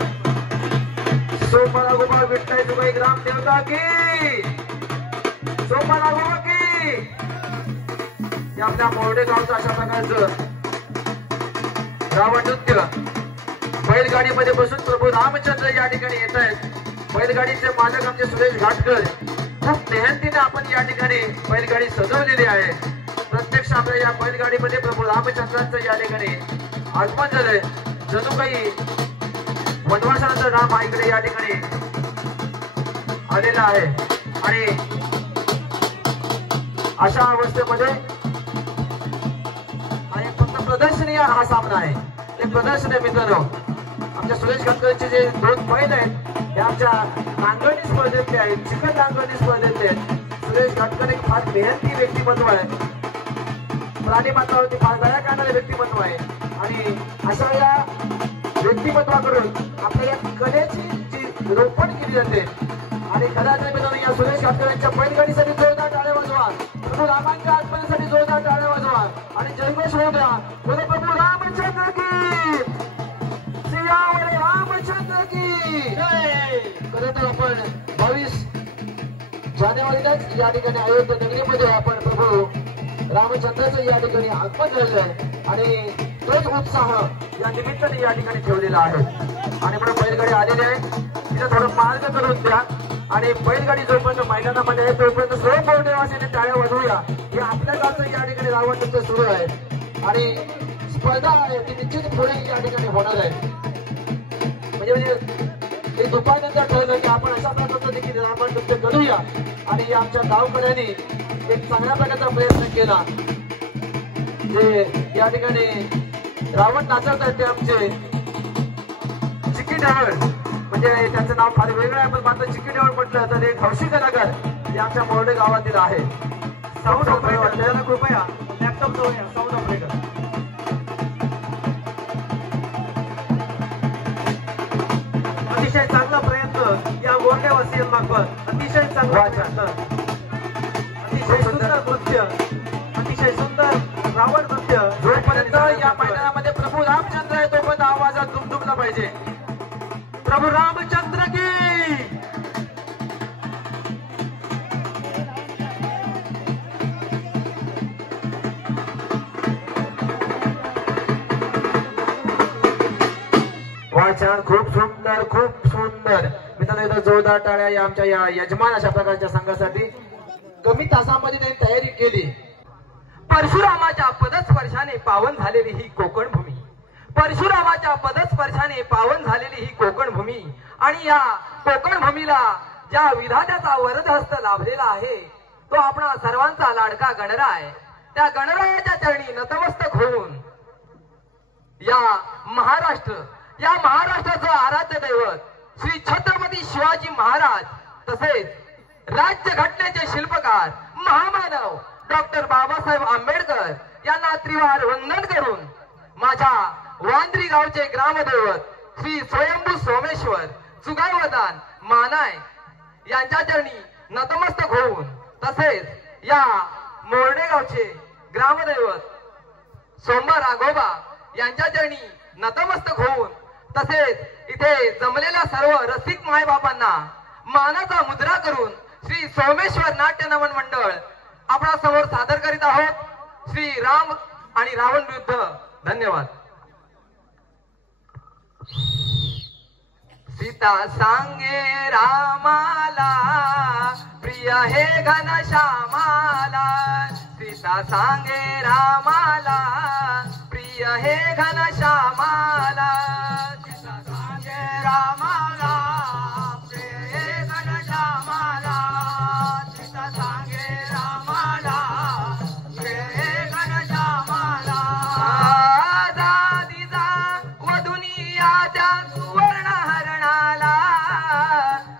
सोमवार गोपाळ विठ्ठल तुकाई ग्राम देवता की सोमवार गोपाळ की. आपल्या मोरडे गावचं अशा प्रकारचं रावण नृत्य बैलगाडीमध्ये बसून प्रभू रामचंद्र या ठिकाणी येत आहेत. बैलगाडीचे मालक आमचे सुरेश घाटकर. खूप मेहनतीने आपण या ठिकाणी बैलगाडी सजवलेली आहे. प्रत्यक्ष आपल्या या बैलगाडीमध्ये प्रभू रामचंद्रांचं या ठिकाणी आगमन झालंय. जणू काही वनवासानंतर राम आईकडे या ठिकाणी आलेला आहे. आणि अशा अवस्थेमध्ये आणि फक्त प्रदर्शनी हा सामना आहे. ते प्रदर्शन आहे मित्रांनो. आमच्या सुरेश घाटकरचे जे 2 बैल आहेत हे आमच्या नांगरणी स्पर्धेतले आहेत. चिकन नांगरणी स्पर्धेतले आहेत. सुरेश घाटकर एक फार मेहनती व्यक्तिमत्व आहे. प्राणी मात्रावरती फार दया करणारे व्यक्तिमत्व आहे. आणि अशा या व्यक्तिमत्वाकडून आपल्या या कलेची जी रोपण केली जाते. आणि खऱ्या मित्रांनो या सुरेश घाटकरांच्या बैलगाडीसाठी जोरदार टाळ्या वाजवा. प्रभू रामांच्या आत्म्यासाठी जोरदार टाळ्या वाजवा. आणि जयघोष होऊ द्या. बोले प्रभू रामचंद्र की सियावर रामचंद्र की जय. खरं तर आपण 22 जानेवारीलाच या ठिकाणी अयोध्या नगरीमध्ये आपण प्रभू रामचंद्राचं या ठिकाणी आगमन झालेलं आहे. आणि तोच उत्साह या निमित्ताने या ठिकाणी ठेवलेला आहे. आणि म्हणून बैलगाडी आलेली आहे. तिला थोडं मार्ग करून द्या. आणि बैलगाडी जोपर्यंत मैदानामध्ये आहे तोपर्यंत सर्व पौर्णिवासीने टाळ्या वाजवूया. हे आपल्या गावचं या ठिकाणी रावण नृत्य सुरू आहे. आणि स्पर्धा आहे ती निश्चित पुढे या ठिकाणी होणार आहे. म्हणजे हे दुपारनंतर ठरलं की आपण अशा प्रकारचं देखील रावण नृत्य करूया. आणि आमच्या गावकऱ्यांनी एक चांगल्या प्रकारचा प्रयत्न केला. जे या ठिकाणी रावण नाचवत आहेत ते आमचे चिकी ढवळ. म्हणजे त्यांचं नाव फार वेगळं आहे पण मात्र चिकी ढवळ म्हटलं तर एक हौशी कलाकार जे आमच्या मोरडे गावातील आहे. साऊंड ऑपरेटर कृपया लॅपटॉप जोडूया. साऊंड ऑपरेटर अतिशय चांगला प्रयत्न या मोरडेवासियांमार्फत. अतिशय चांगला प्रयत्न. अतिशय सुंदर नृत्य. अतिशय सुंदर रावण नृत्य. जोपर्यंत या मैदानामध्ये प्रभू रामचंद्र आहे तोपर्यंत आवाजात दुमदुमला पाहिजे. प्रभू रामचंद्र की वाचन. खूप सुंदर खूप सुंदर. मित्रांनो इथं जोरदार टाळ्या या आमच्या या यजमान अशा प्रकारच्या संघासाठी. कमी तासामध्ये त्यांनी तयारी केली. परशुरामाच्या पदस्पर्शाने पावन झालेली ही कोकण भूमी. परशुरामाच्या पदस्पर्शाने पावन झालेली ही कोकण भूमी. आणि या कोकण भूमीला ज्या विधात्याचा वरदहस्त लाभलेला आहे तो आपणा सर्वांचा लाडका गणराय. त्या गणरायाच्या चरणी नतमस्तक होऊन या महाराष्ट्राचं आराध्य दैवत श्री छत्रपती शिवाजी महाराज तसेच राज्य घटनेचे शिल्पकार महामानव डॉक्टर बाबासाहेब आंबेडकर यांना त्रिवार वंदन करून माझ्या वांद्री गावचे ग्रामदैवत श्री स्वयंभू सोमेश्वर सुगावदान मानाय यांच्या चरणी नतमस्तक होऊन तसेच या मोरडे गावचे ग्रामदैवत सोमवार आगोबा यांच्या चरणी नतमस्तक होऊन तसेच इथे जमलेल्या सर्व रसिक मायबापांना मानाचा मुद्रा करून श्री सोमेश्वर नाट्य नमन मंडळ आपणा समोर सादर करीत आहोत. श्री राम आणि रावण युद्ध. धन्यवाद. सीता सांगे रामाला प्रिय हे घनश्यामाला. सीता सांगे रामाला प्रिय हे घनश्यामाला. सीता सांगे रामाला प्रिय हे घनश्यामाला. सीता सांगे रामाला प्रिय हे घनश्यामाला. दादीचा वधुनियाच्या सुवर्ण हरणाला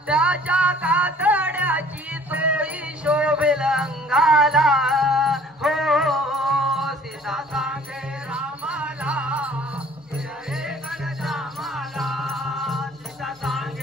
त्याच्या कातड्याची चोळी शोभेल अंगाला. हो सीता सांगे रामाला प्रिय हे घनश्यामाला. सीता सांगे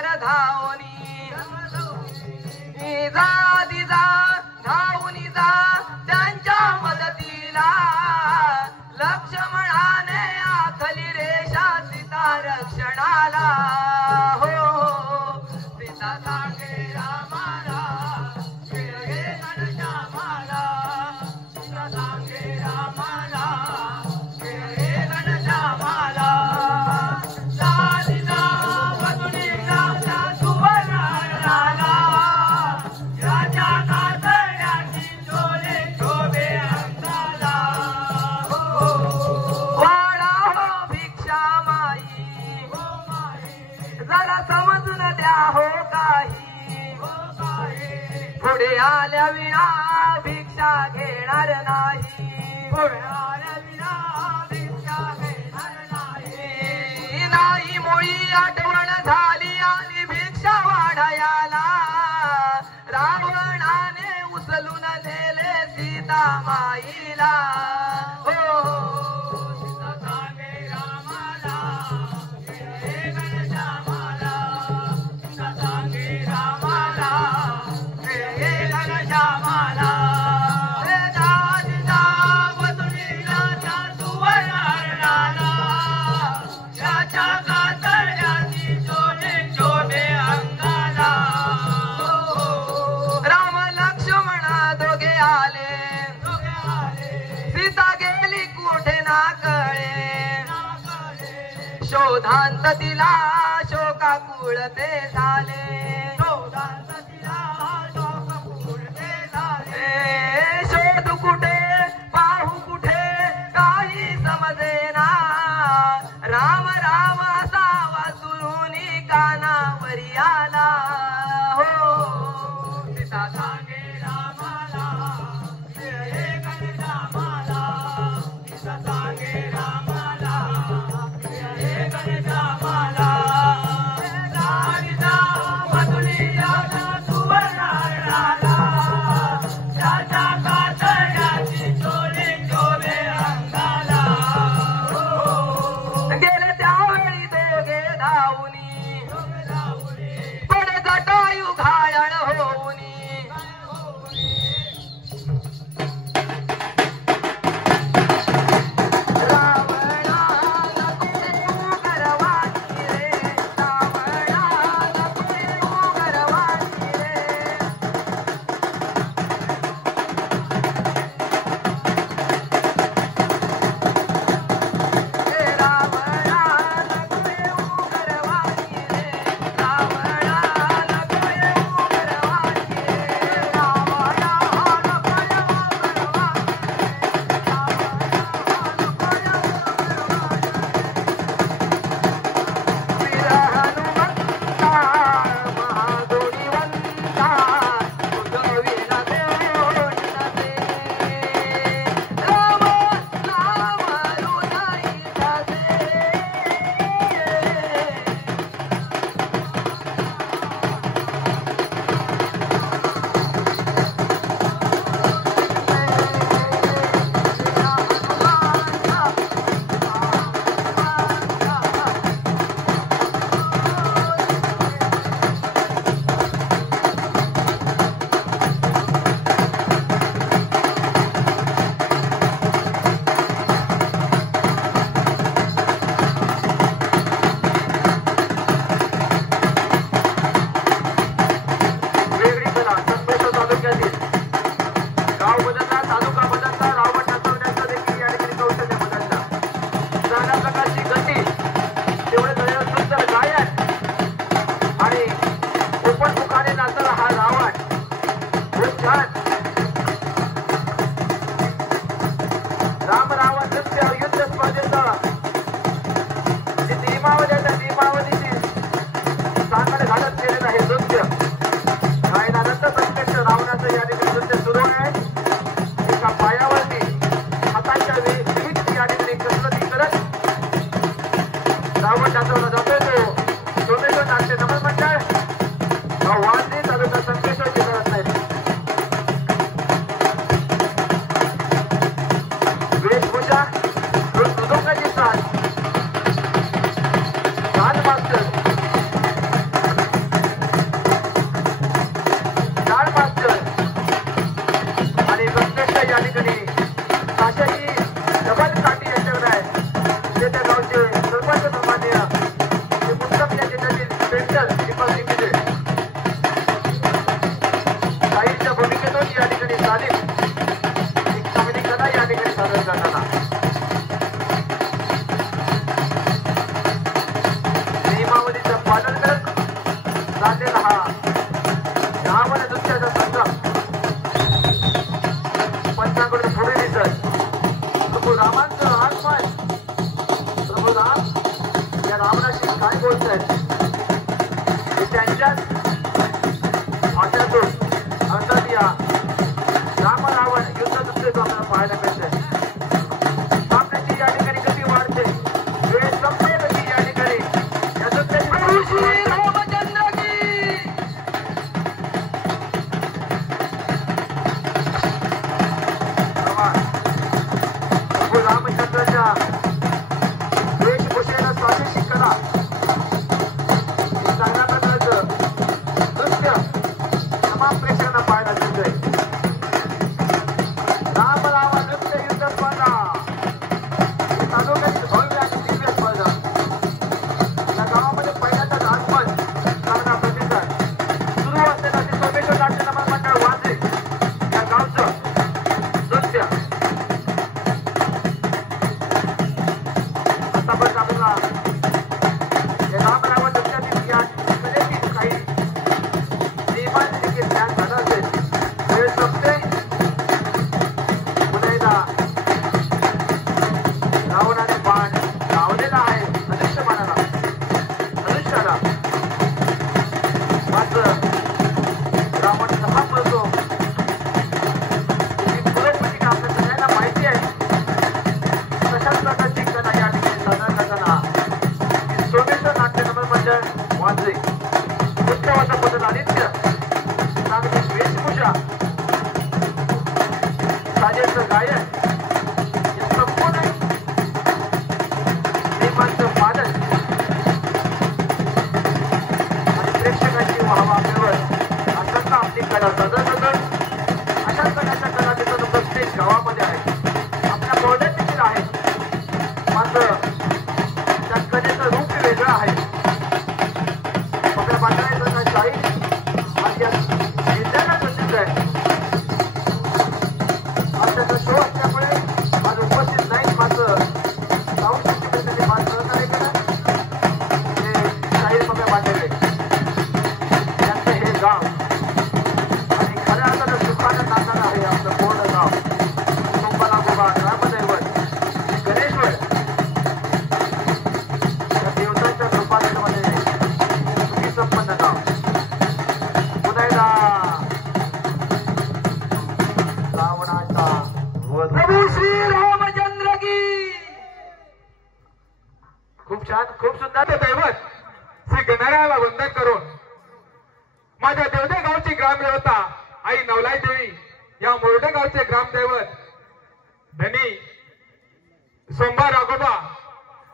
वर धावनी जा दिजा धावून जा त्यांच्या मदतीला लक्ष्मणाने आखली रेषा सीता रक्षणाला हो सीता सांगे रामाला गे घनश्यामाला सीता सांगे रामाला गे घनश्यामाला पुढे आल्या विना भिक्षा घेणार नाही पुढे आल्या विना भिक्षा घेणार नाही नाही मुळी आठवण झाली आणि भिक्षा वाढायला रावणाने उचलून नेले सीता माईला हो सीता सांगे रामाला गे घनश्यामाला सीता सांगे रामाला घनश्यामाला त्याच्या कातड्याची शोभे शोभे अंगाला राम लक्ष्मण दोघे आले सीता गेली कुठे ना कळे शोधांत तिला शोकाकुळ ते झाले शोधांत तिला शोध कुठे पाहू कुठे काही समजेना राम राम सावा सुरुनी कानावरी आला हो सीता सांगे रामाला गे घनश्यामाला सीता सांगे रामाला गे घनश्यामाला मधुलिया सुवर्णाला त्याच्या कातड्याची शोभे शोभे अंगाला गेले त्यावेळी दोघे धावूनी पण जटायू घायल होऊनी टीचर दीपाली मिले साईच्या भूमिकेतून या ठिकाणी तालीम एक चांगली कला या ठिकाणी सादर करताना नियमावलीचं पालन करत चाललेला हा गावाला नृत्याचा संगम पंचांकडून पुढे दिसत प्रभू रामांचं आगमन प्रभू राम या रावणाशी काय बोलतायत हे त्यांच्याच भाषातून अर्थात या राम रावण युद्ध नृत्य आपल्याला पाहायला मिळतंय सामन्याची या ठिकाणी गती वाढते वेळ संपते गती या ठिकाणी या नृत्याची रामचंद्राच्या वेशभूषेला स्वादेशी कला चांगल्या प्रकारचं नृत्य तमाम प्रेक्षकांना पाहायला मिळतंय राम राम नृत्य युद्ध स्पर्धा तालुक्यातील भव्य आणि दिव्य स्पर्धा या गावामध्ये पहिल्यांदाच आगमन चांगला प्रतिसाद सुरू असलेला ते सोमेश्वर नाट्य नमन मंडळ वाजे या गावचं नृत्य आतापर्यंत आपल्याला राम रावण नृत्यातील या कलेतील काही नियमांचे देखील ज्ञान झालं असेल वेळ संपते पुन्हा एकदा रावणाने बाण लावलेला आहे धनुष्यबाणाला धनुष्याला मात्र रावण कसा पळतो ही पुरोपटी आपल्या सगळ्यांना माहिती आहे तशाच प्रकारची कला या ठिकाणी सादर करताना सोमेश्वर नाट्य नमन मंडळ वाजले उत्सवाचं पदनादित्य चांगली वेशभूषा साजेचं गायन हे संपूर्ण नियमांचं पालन आणि प्रेक्षकांची वाहवा मिळवत असताना आपली कला सादर करतात अशाच प्रकारच्या कला तिथं प्रत्येक गावामध्ये आहे आपल्या बोर्डात देखील आहे मात्र त्या कलेचं रूप वेगळं आहे आपल्या बांधण्याचा शाही माझ्या विद्याला प्रसिद्ध आहे आज त्याचा शो असल्यामुळे आज उपस्थित नाही मात्र साऊथ सिस्टमसाठी फार सहकार्य केलं हे शाहीर पप्या बांधलेले त्यांचं हे गाव आणि खऱ्या अर्थानं सुखानं नांदणारं आहे आपलं पूर्ण गाव सोपानागोबा ग्रामदैवत गणेश्वर या देवतांच्या कृपामध्ये सुखी संपन्न गाव पुन्हा एकदा रावणाचा वध प्रभू श्री रामचंद्र की खूप छान खूप सुंदर दैवत श्री गणरायाला वंदन करून माझ्या देवदे गावची ग्रामदेवता आई नवलाई देवी या मोरडे गावचे ग्रामदैवत धनी सोमबा राघोबा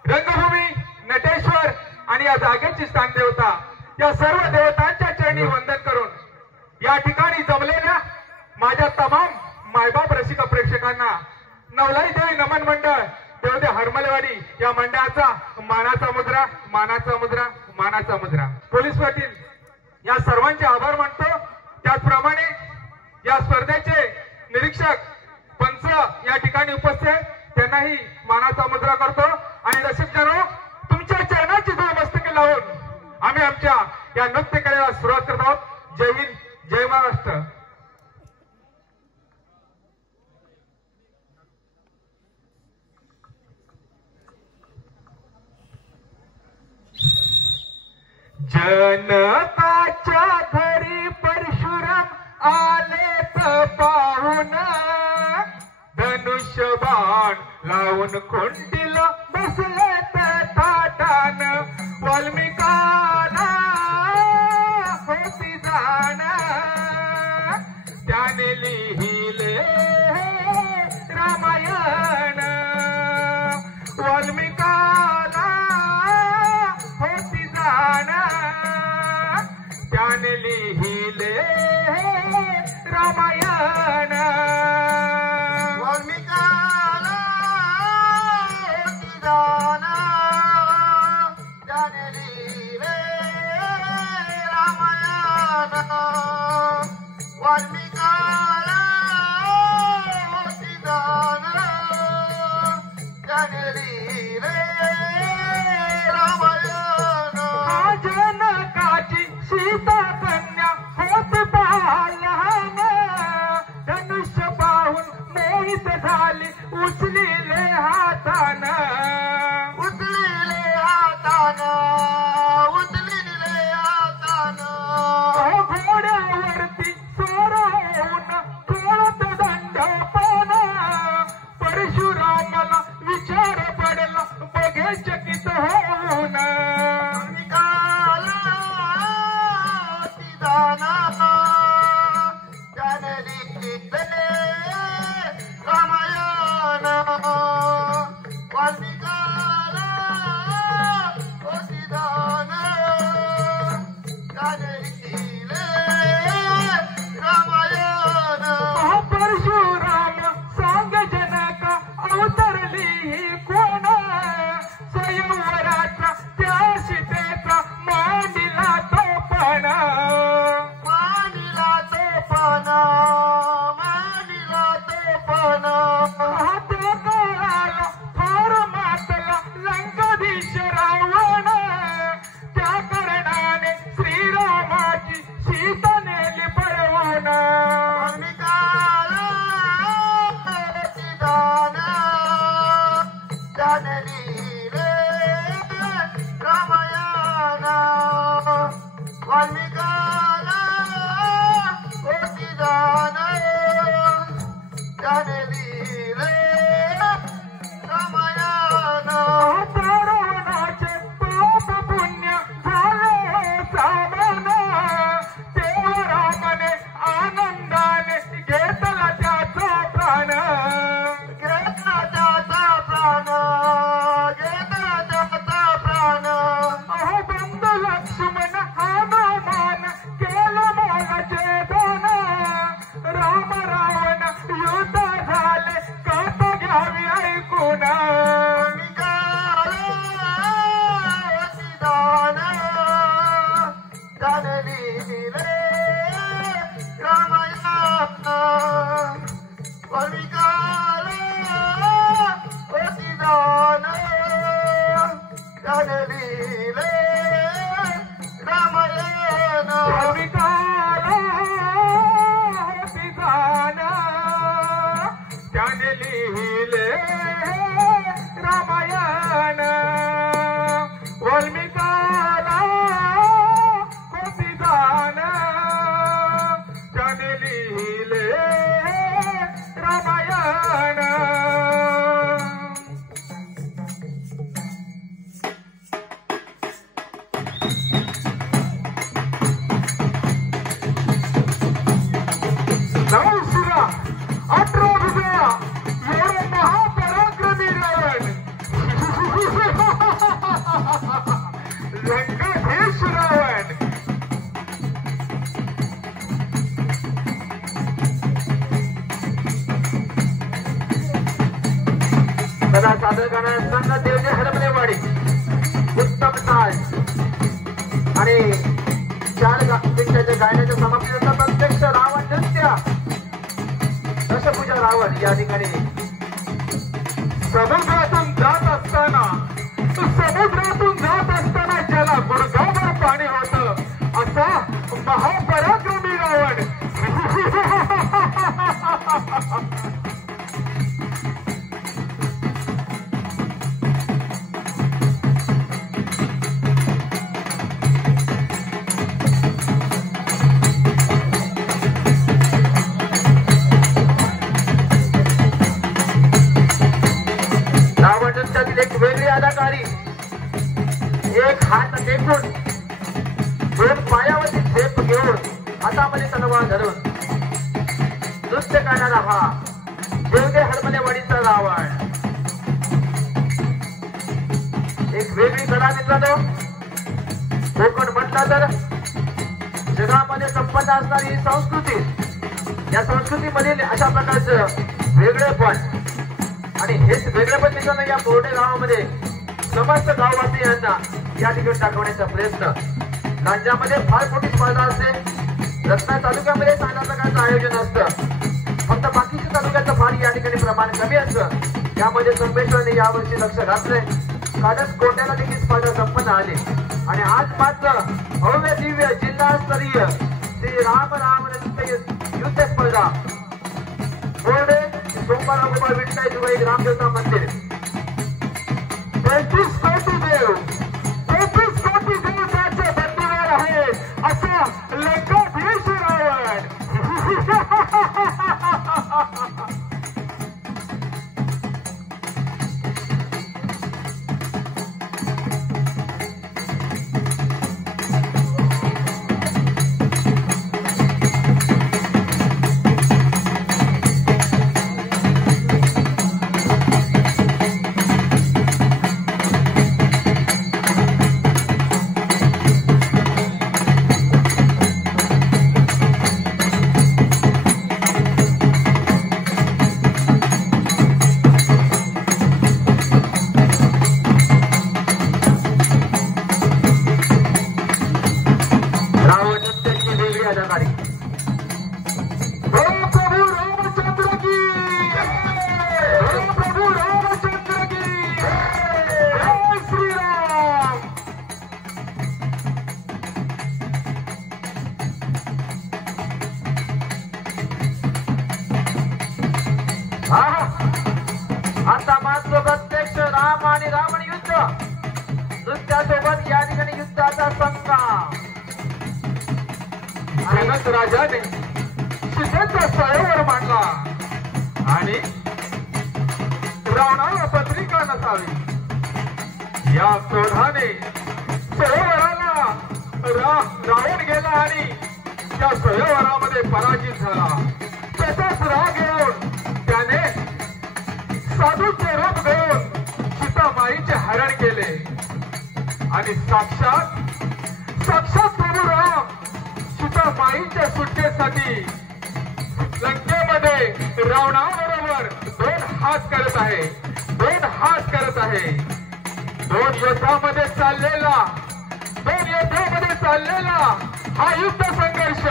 रंगभूमी नटेश्वर आणि या जागेची स्थानदेवता या सर्व देवतांच्या चरणी वंदन करून या ठिकाणी जमलेल्या माझ्या तमाम मायबाप रसिक प्रेक्षकांना नवलाई देवी नमन मंडळ देवदे हरमलवाडी या मंडळाचा मानाचा मुद्रा मानाचा मुद्रा मानाचा मुद्रा पोलीस पाटील या सर्वांचे आभार मानतो त्याचप्रमाणे या स्पर्धेचे निरीक्षक पंच या ठिकाणी उपस्थित आहेत त्यांनाही मानाचा मुद्रा करतो आणि रसिकजनो तुमच्या चरणाची धूळ मस्तकी लावून आम्ही आमच्या या नृत्य कलेला सुरुवात करत आहोत जय हिंद जय महाराष्ट्र जनताच्या घरी परशुराम आले तर पाहून धनुष्यबाण लावून खोंडीला बसले तर ताटान वाल्मिकाला होती जाण त्याने लिहिले रामायण वाल्मिकाला होती जाण त्याने लिहिले रामायण वाल्मिकाला सादर करण्यास देवजी हरमलेवाडी उत्तम ताल आणि 4 मिनिटाच्या गायनाच्या समाप्तीनंतर प्रत्यक्ष रावण नृत्य दशभुजा रावण या ठिकाणी समुद्रातून जात असताना ज्याला गुडघाभर पाणी होतं असा महापराक्रमी रावण एक वेगळी अदाकारी एक हात टेकून 2 पायावरती झेप घेऊन हातामध्ये तलवार धरून नृत्य करणारा हा देवगे हरमलेवाडीचा रावण एक वेगळी कला मित्रांनो. कोकण म्हटला तर जगामध्ये संपन्न असणारी ही संस्कृती, या संस्कृतीमधील अशा प्रकारचं वेगळेपण आणि हेच वेगळेपण मित्रांनो या बोर्डे गावामध्ये समस्त गाववासियांना या ठिकाणी दाखवण्याचा प्रयत्न. लांजामध्ये फार मोठी स्पर्धा असते, रत्ना तालुक्यामध्ये चांगल्या प्रकारचं आयोजन असतं, फक्त बाकीच्या तालुक्याचं फार या ठिकाणी प्रमाण कमी असतं. यामध्ये संमेश्वरने यावर्षी लक्ष घातलंय. कालच कोट्याला देखील स्पर्धा संपन्न आली आणि आज मात्र भव्य दिव्य जिल्हास्तरीय श्री राम युद्ध स्पर्धा बोर्डे सोमवार गोपाळ विठ्ठल जुगाई ग्रामदेवता मंदिर 35 कोटी देव त्याच्या बंदीवर आहे असा लंकाधीश रावण. आणि रावण युद्ध, नृत्यासोबत या ठिकाणी युद्धाचा संग्राम. जनक राजाने सीतेचा सरोवर मांडला आणि रावणाला पत्रिका नसावी या क्रोधाने सरोवराला रावण गेला आणि त्या सरोवरामध्ये पराजित झाला. तसाच राग येऊन त्याने साधूचे रूप घेऊन सीतामाईचे हरण केले आणि साक्षात प्रभू राम सीतामाईच्या सुटकेसाठी लंकेमध्ये रावणाबरोबर दोन हात करत आहे. दोन युद्धामध्ये चाललेला हा युद्ध संघर्ष.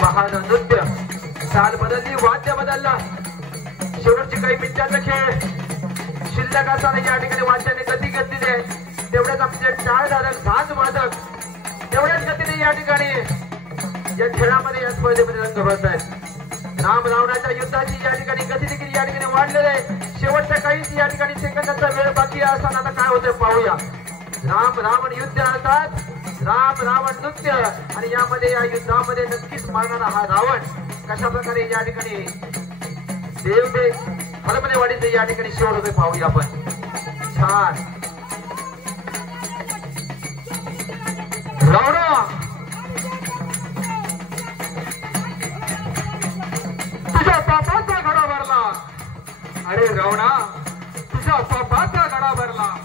महान नृत्य, चाल बदलली, वाद्य बदलला. शेवटची काही मिनिटांचा खेळ शिल्लक असताना या ठिकाणी वाद्याने गती घेतलेली आहे. तेवढ्याच आपले टाळधारक, झांज वादक तेवढ्याच गतीने या ठिकाणी या खेळामध्ये, या स्पर्धेमध्ये रंग भरत आहेत. राम रावणाच्या युद्धाची या ठिकाणी गती देखील या ठिकाणी वाढलेली आहे. शेवटच्या काहीच या ठिकाणी सेकंदाचा वेळ बाकी असताना आता काय होतं पाहूया. राम रावण युद्ध अर्थात राम रावण नृत्य, आणि यामध्ये या युद्धामध्ये नक्कीच मारणारा हा रावण कशा प्रकारे या ठिकाणी देवते हरमनेवाडीचे या ठिकाणी शेवट होते पाहूया आपण. छान रावणा, तुझ्या पापाचा घडा भरला. अरे रावणा, तुझ्या पापाचा घडा भरला.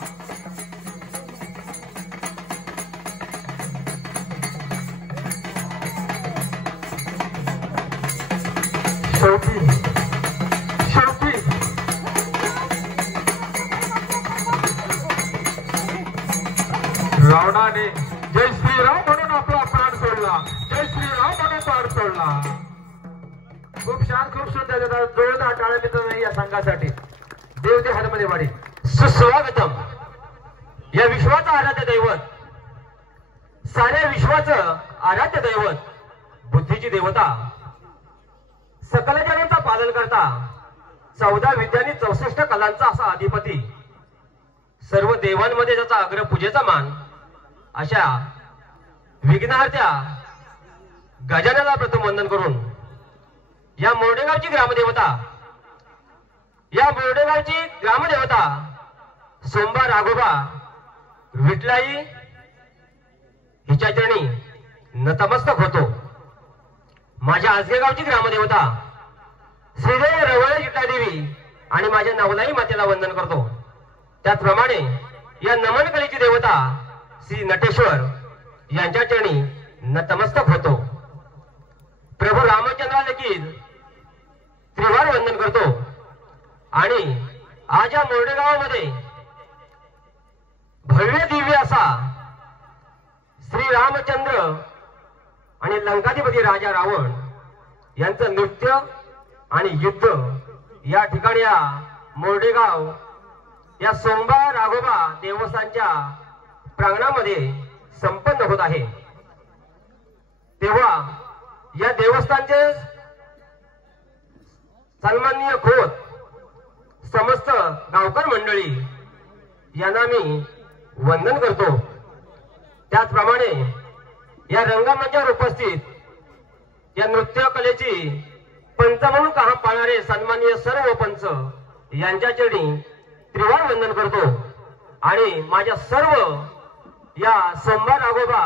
शेवटी रावणाने जय श्रीराम म्हणून आपला प्राण सोडला. खूप छान, खूप सुंदर. जोरदार टाळ्या मित्र या संघासाठी. देवते हरमनेवाडी सुस्वागतम. या विश्वाचं आराध्य दैवत, साऱ्या विश्वाचं आराध्य दैवत, बुद्धीची देवता, सकल जनांचा पालन करता, 14 विद्यांनी 64 कलांचा असा अधिपती, सर्व देवांमध्ये ज्याचा अग्रपूजेचा मान, अशा विघ्नहर्त्या गजाननाला प्रथम वंदन करून या मोरडेगावची ग्रामदेवता सोमबा राघोबा विठलाई हिच्या चरणी नतमस्तक होतो. माझ्या आजगेगावची ग्रामदेवता श्रीदेव रवळे जिटादेवी आणि माझ्या नवलाई मातेला वंदन करतो. त्याचप्रमाणे या नमन कलेची देवता श्री नटेश्वर यांच्या चरणी नतमस्तक होतो. प्रभू रामचंद्राला देखील त्रिवार वंदन करतो. आणि आज या मोरडेगावामध्ये भव्य दिव्य असा श्री रामचंद्र आणि लंकाधिपती राजा रावण यांचं नृत्य आणि युद्ध या ठिकाणी या मोरडेगाव या सोमबा राघोबा देवस्थानच्या प्रांगणामध्ये संपन्न होत आहे. तेव्हा या देवस्थानचे सन्माननीय खोत समस्त गावकर मंडळी यांना मी वंदन करतो. त्याचप्रमाणे या रंगमंचावर उपस्थित या नृत्य कलेची पंच म्हणून काम पाळणारे सन्माननीय सर्व पंच यांच्या चरणी त्रिवार वंदन करतो. आणि माझ्या सर्व या सोमबा राघोबा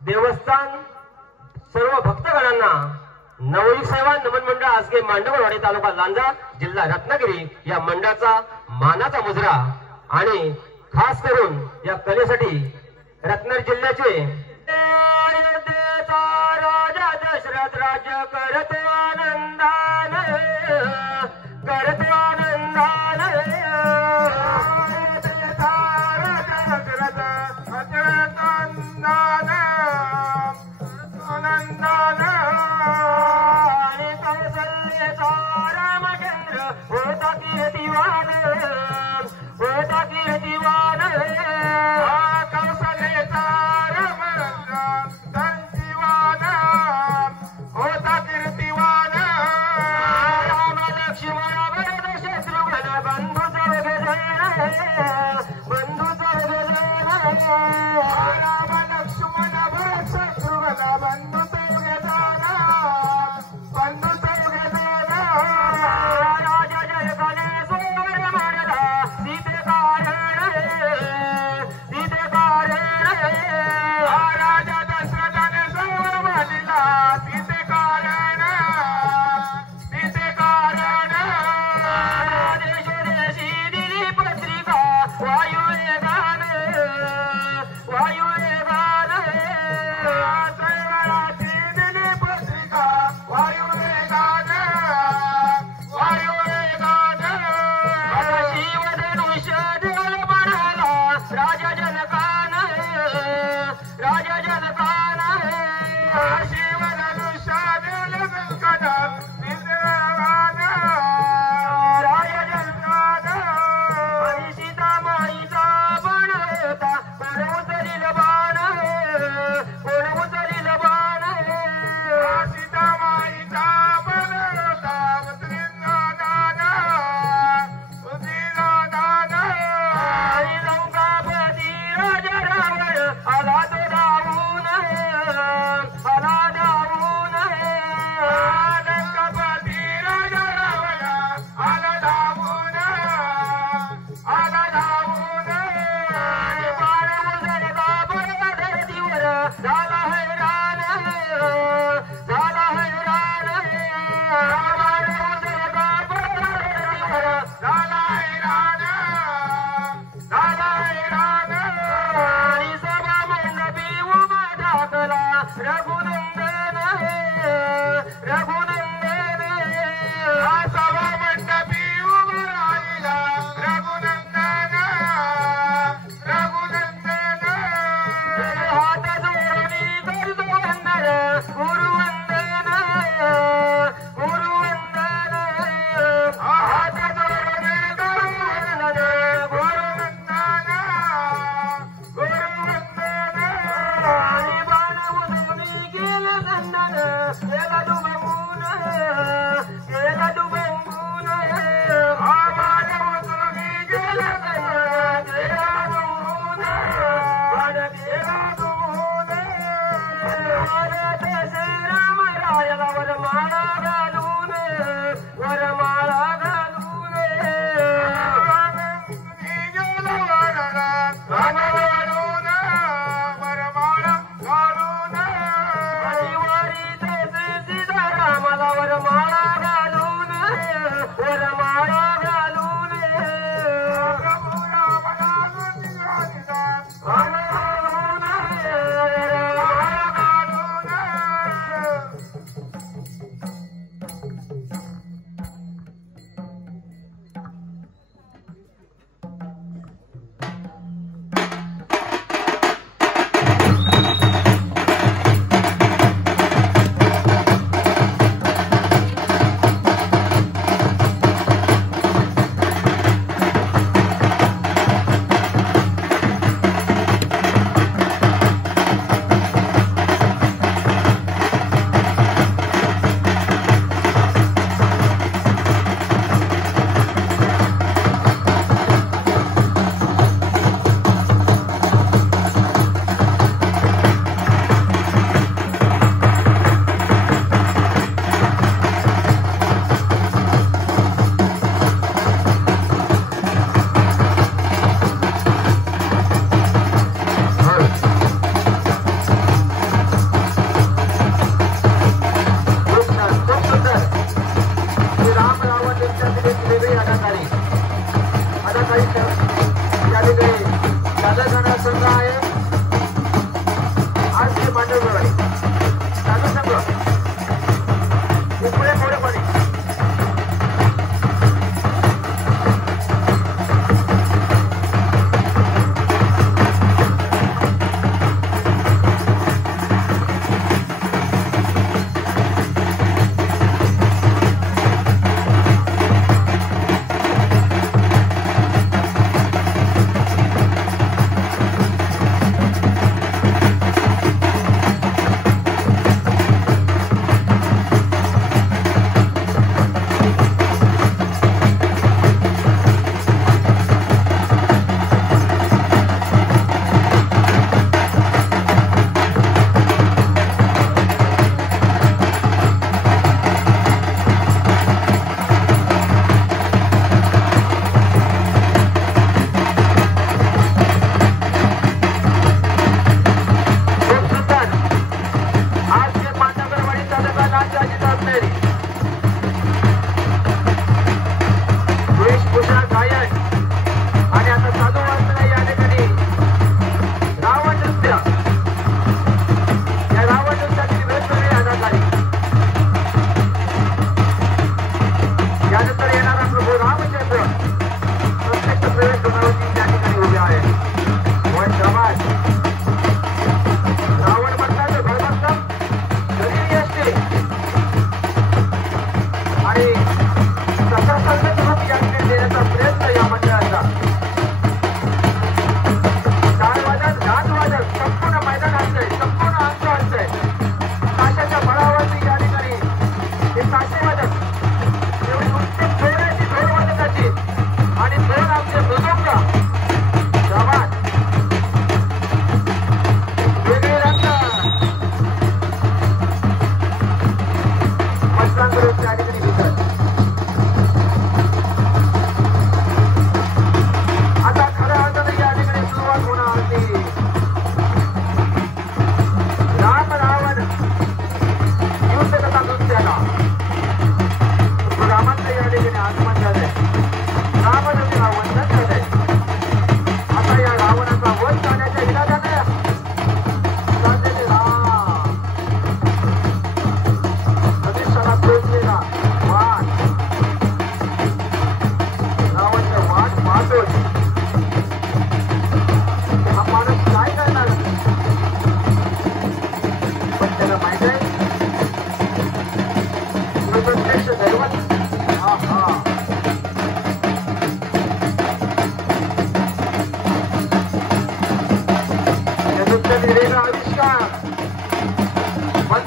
देवस्थान सर्व भक्तगणांना नवयुग सेवा नमन मंडळ आसगे मांडववाडी तालुका लांजा जिल्हा रत्नागिरी या मंडळाचा मानाचा मुजरा. आणि खास करून या कलेसाठी रत्नागिरी जिल्ह्याचे राजा दशरथ राज्य करतो आनंदान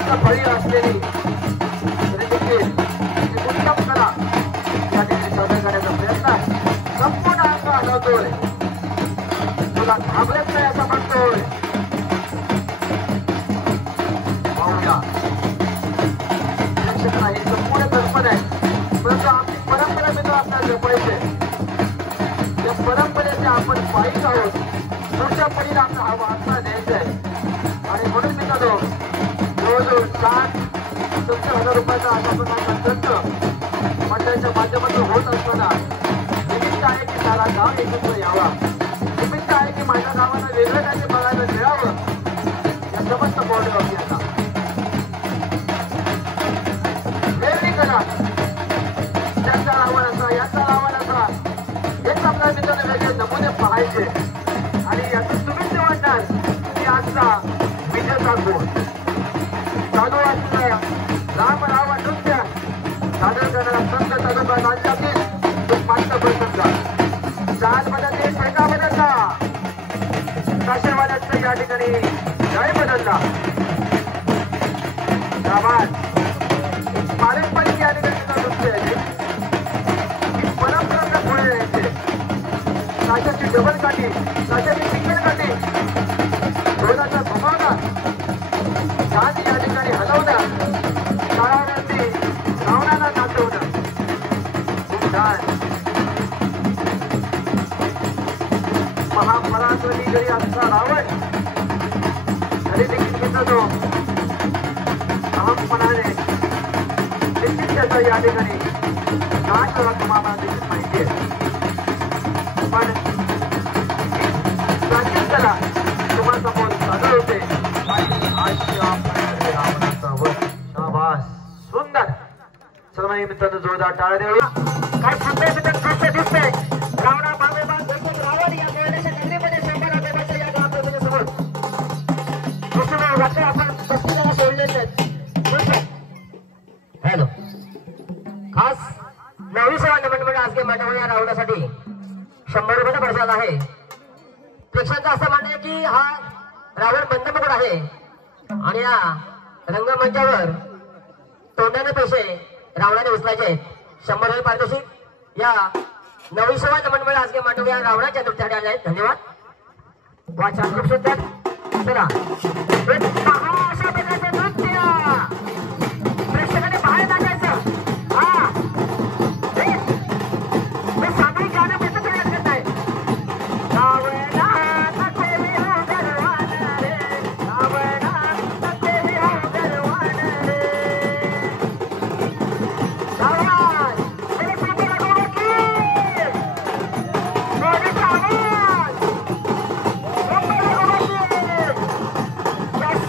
संपूर्ण फळी असलेली तरी देखील उत्तम कला या ठिकाणी सादर करण्याचा प्रयत्न आहे. संपूर्ण अंग हलवतोय, तुला घाबरत नाही असं म्हणतोय. पाहूया प्रेक्षकांना ही संपूर्ण कल्पना आहे, परंतु आपली परंपरा मित्र आपल्याला जपायची आहे. त्या परंपरेचे आपण पायी आहोत. पुढच्या पिढीला आपला हा वारसा द्यायचा आहे. आणि म्हणून मित्रांनो जवळजवळ 60-70 रुपयाचा अशा खर्च मंडळाच्या माध्यमातून होत असताना निमित्त आहे की सारा गाव एकत्र यावा, निमित्त आहे की माझ्या गावाला वेगळं काही बघायला मिळावं. या समस्त पौर्णिमा वेगळी कला त्याचा लावण्याचा याचा लावण्याचा हेच आपल्या मित्रांना वेगळे नमुने पाहायचे. आणि यातून तुम्हीच वाटणार की आजचा विजेचा गुण चालू असलेल्या राम राम नृत्य सादर करणारा संत तालुका राज्यातील तो पाच प्रसंग चाल बदलली, ठेका बदलला, काशीवाल्याचं या ठिकाणी जय बदलला. पारंपरिक या ठिकाणी नृत्य आहे, ही परंपरा पुढे यायचे. काशाची डबल काठी, काशाची सिंगल काठी, ढोलाचा घुमावला, चांद या ठिकाणी हलवणं, काळावरती रावणाला नाचवणं. खूप छान. महापराक्रमी जरी असला रावण तरी देखील मित्रांनो अहमपणाने देखील त्याचा या ठिकाणी नाच तुम्हाला देखील माहिती आहे. पण प्राचीन कला तुम्हाला समोर सादर होते. रावणाचा वध. शाबास, सुंदर. सर्वांनी मित्रांनो जोरदार टाळ्या देऊया. काय सांगताय मित्रांनो, दिसतंय रावणा बाबेबाद देखील रावण या कळण्याच्या नगरीमध्ये सोबत देवाच्या या गावामध्ये समोर दुसरं आपण पस्तीला सोडलेले आहेत. हॅलो, खास 9वी नमन आज मांडव या रावणासाठी 100 रुपयाचा प्रसाद आहे. प्रेक्षकांचं असं म्हणणं आहे की हा रावण बंदमुकुट आहे आणि या रंगमंचावर तोंडाने पैसे रावणाने उचलायचे आहेत. 100 रुपये पारितोषिक या 9वी नमन आज मांडव या रावणाच्या नृत्यासाठी आले आहेत. धन्यवाद. वाचा खूप सुंदर. चला अशा प्रकारचं नृत्य प्रेक्षकांनी बाहेर टाकायचं. हा सामायिक गाणं प्रत्येक करत आहे. Yes,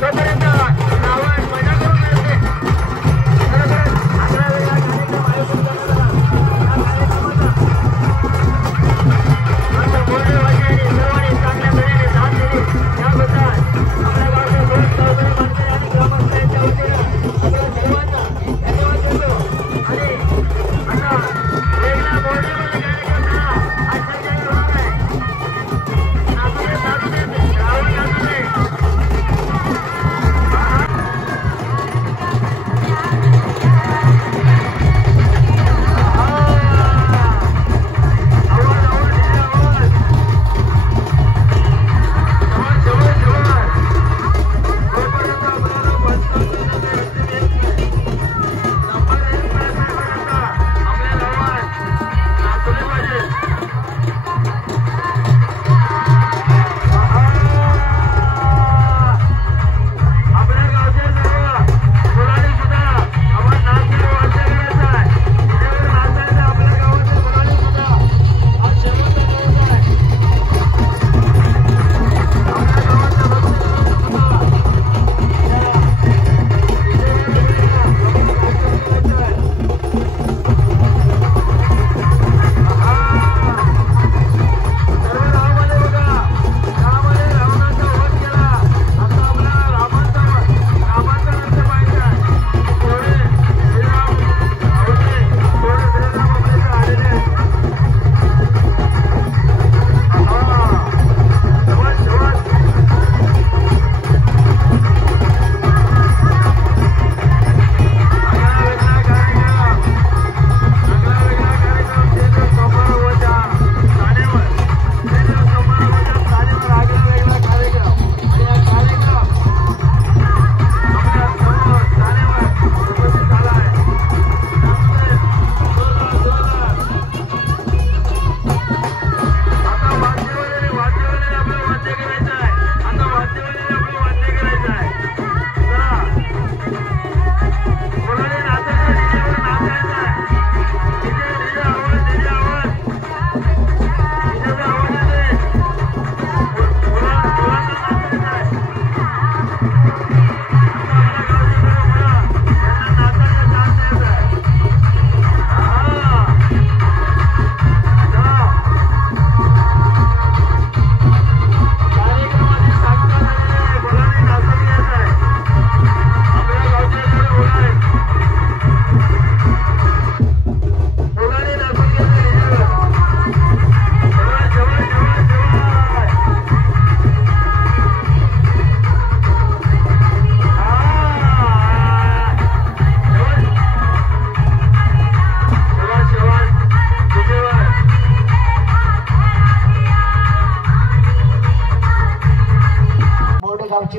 तोपर्यंत रावण मजा करून मिळते. खरोखरच 11 वेळा कार्यक्रम आयोजित करण्यात आला. या कार्यक्रमाचा आमच्या मोठे वाजवानी सर्वांनी चांगल्या तऱ्हेने साथ दिली. याबद्दल आपल्या गावचे दोन सहकारी मानकरी आणि ग्रामस्थांच्या वतीनं आपल्या सर्वांना धन्यवाद देतो. आणि आता वेगळ्या मोर्चामध्ये कार्यक्रम झाला. आज संध्याकाळी होणार आहे. नाचुदे नाचुदे रावण नाचुदे.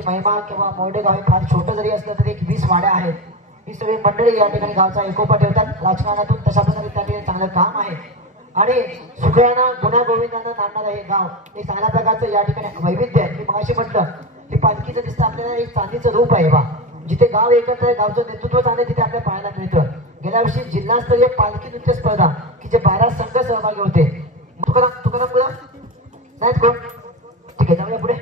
महिमा किंवा मोडेगाव हे फार छोटं जरी असलं तरी 20 वाड्या आहेत. ही सगळी मंडळी या ठिकाणी गावचा एकोपा ठेवतात. राजकारणातून तशा प्रकारे त्या ठिकाणी चांगलं काम आहे आणि सुखराना गुण्यागोविंदांना नांदणारं हे गाव हे चांगल्या प्रकारचं या ठिकाणी वैविध्य आहे. मी मगाशी म्हटलं की पालखीचं दिसतं आपल्याला एक चांदीचं रूप आहे बा. जिथे गाव एकत्र आहे, गावचं नेतृत्व चांगलं तिथे आपल्याला पाहायला मिळतं. गेल्या वर्षी जिल्हास्तरीय पालखी नृत्य स्पर्धा की जे 12 संघ सहभागी होते. तुकाराम पुढे नाहीत कोण? ठीक आहे, जाऊया पुढे.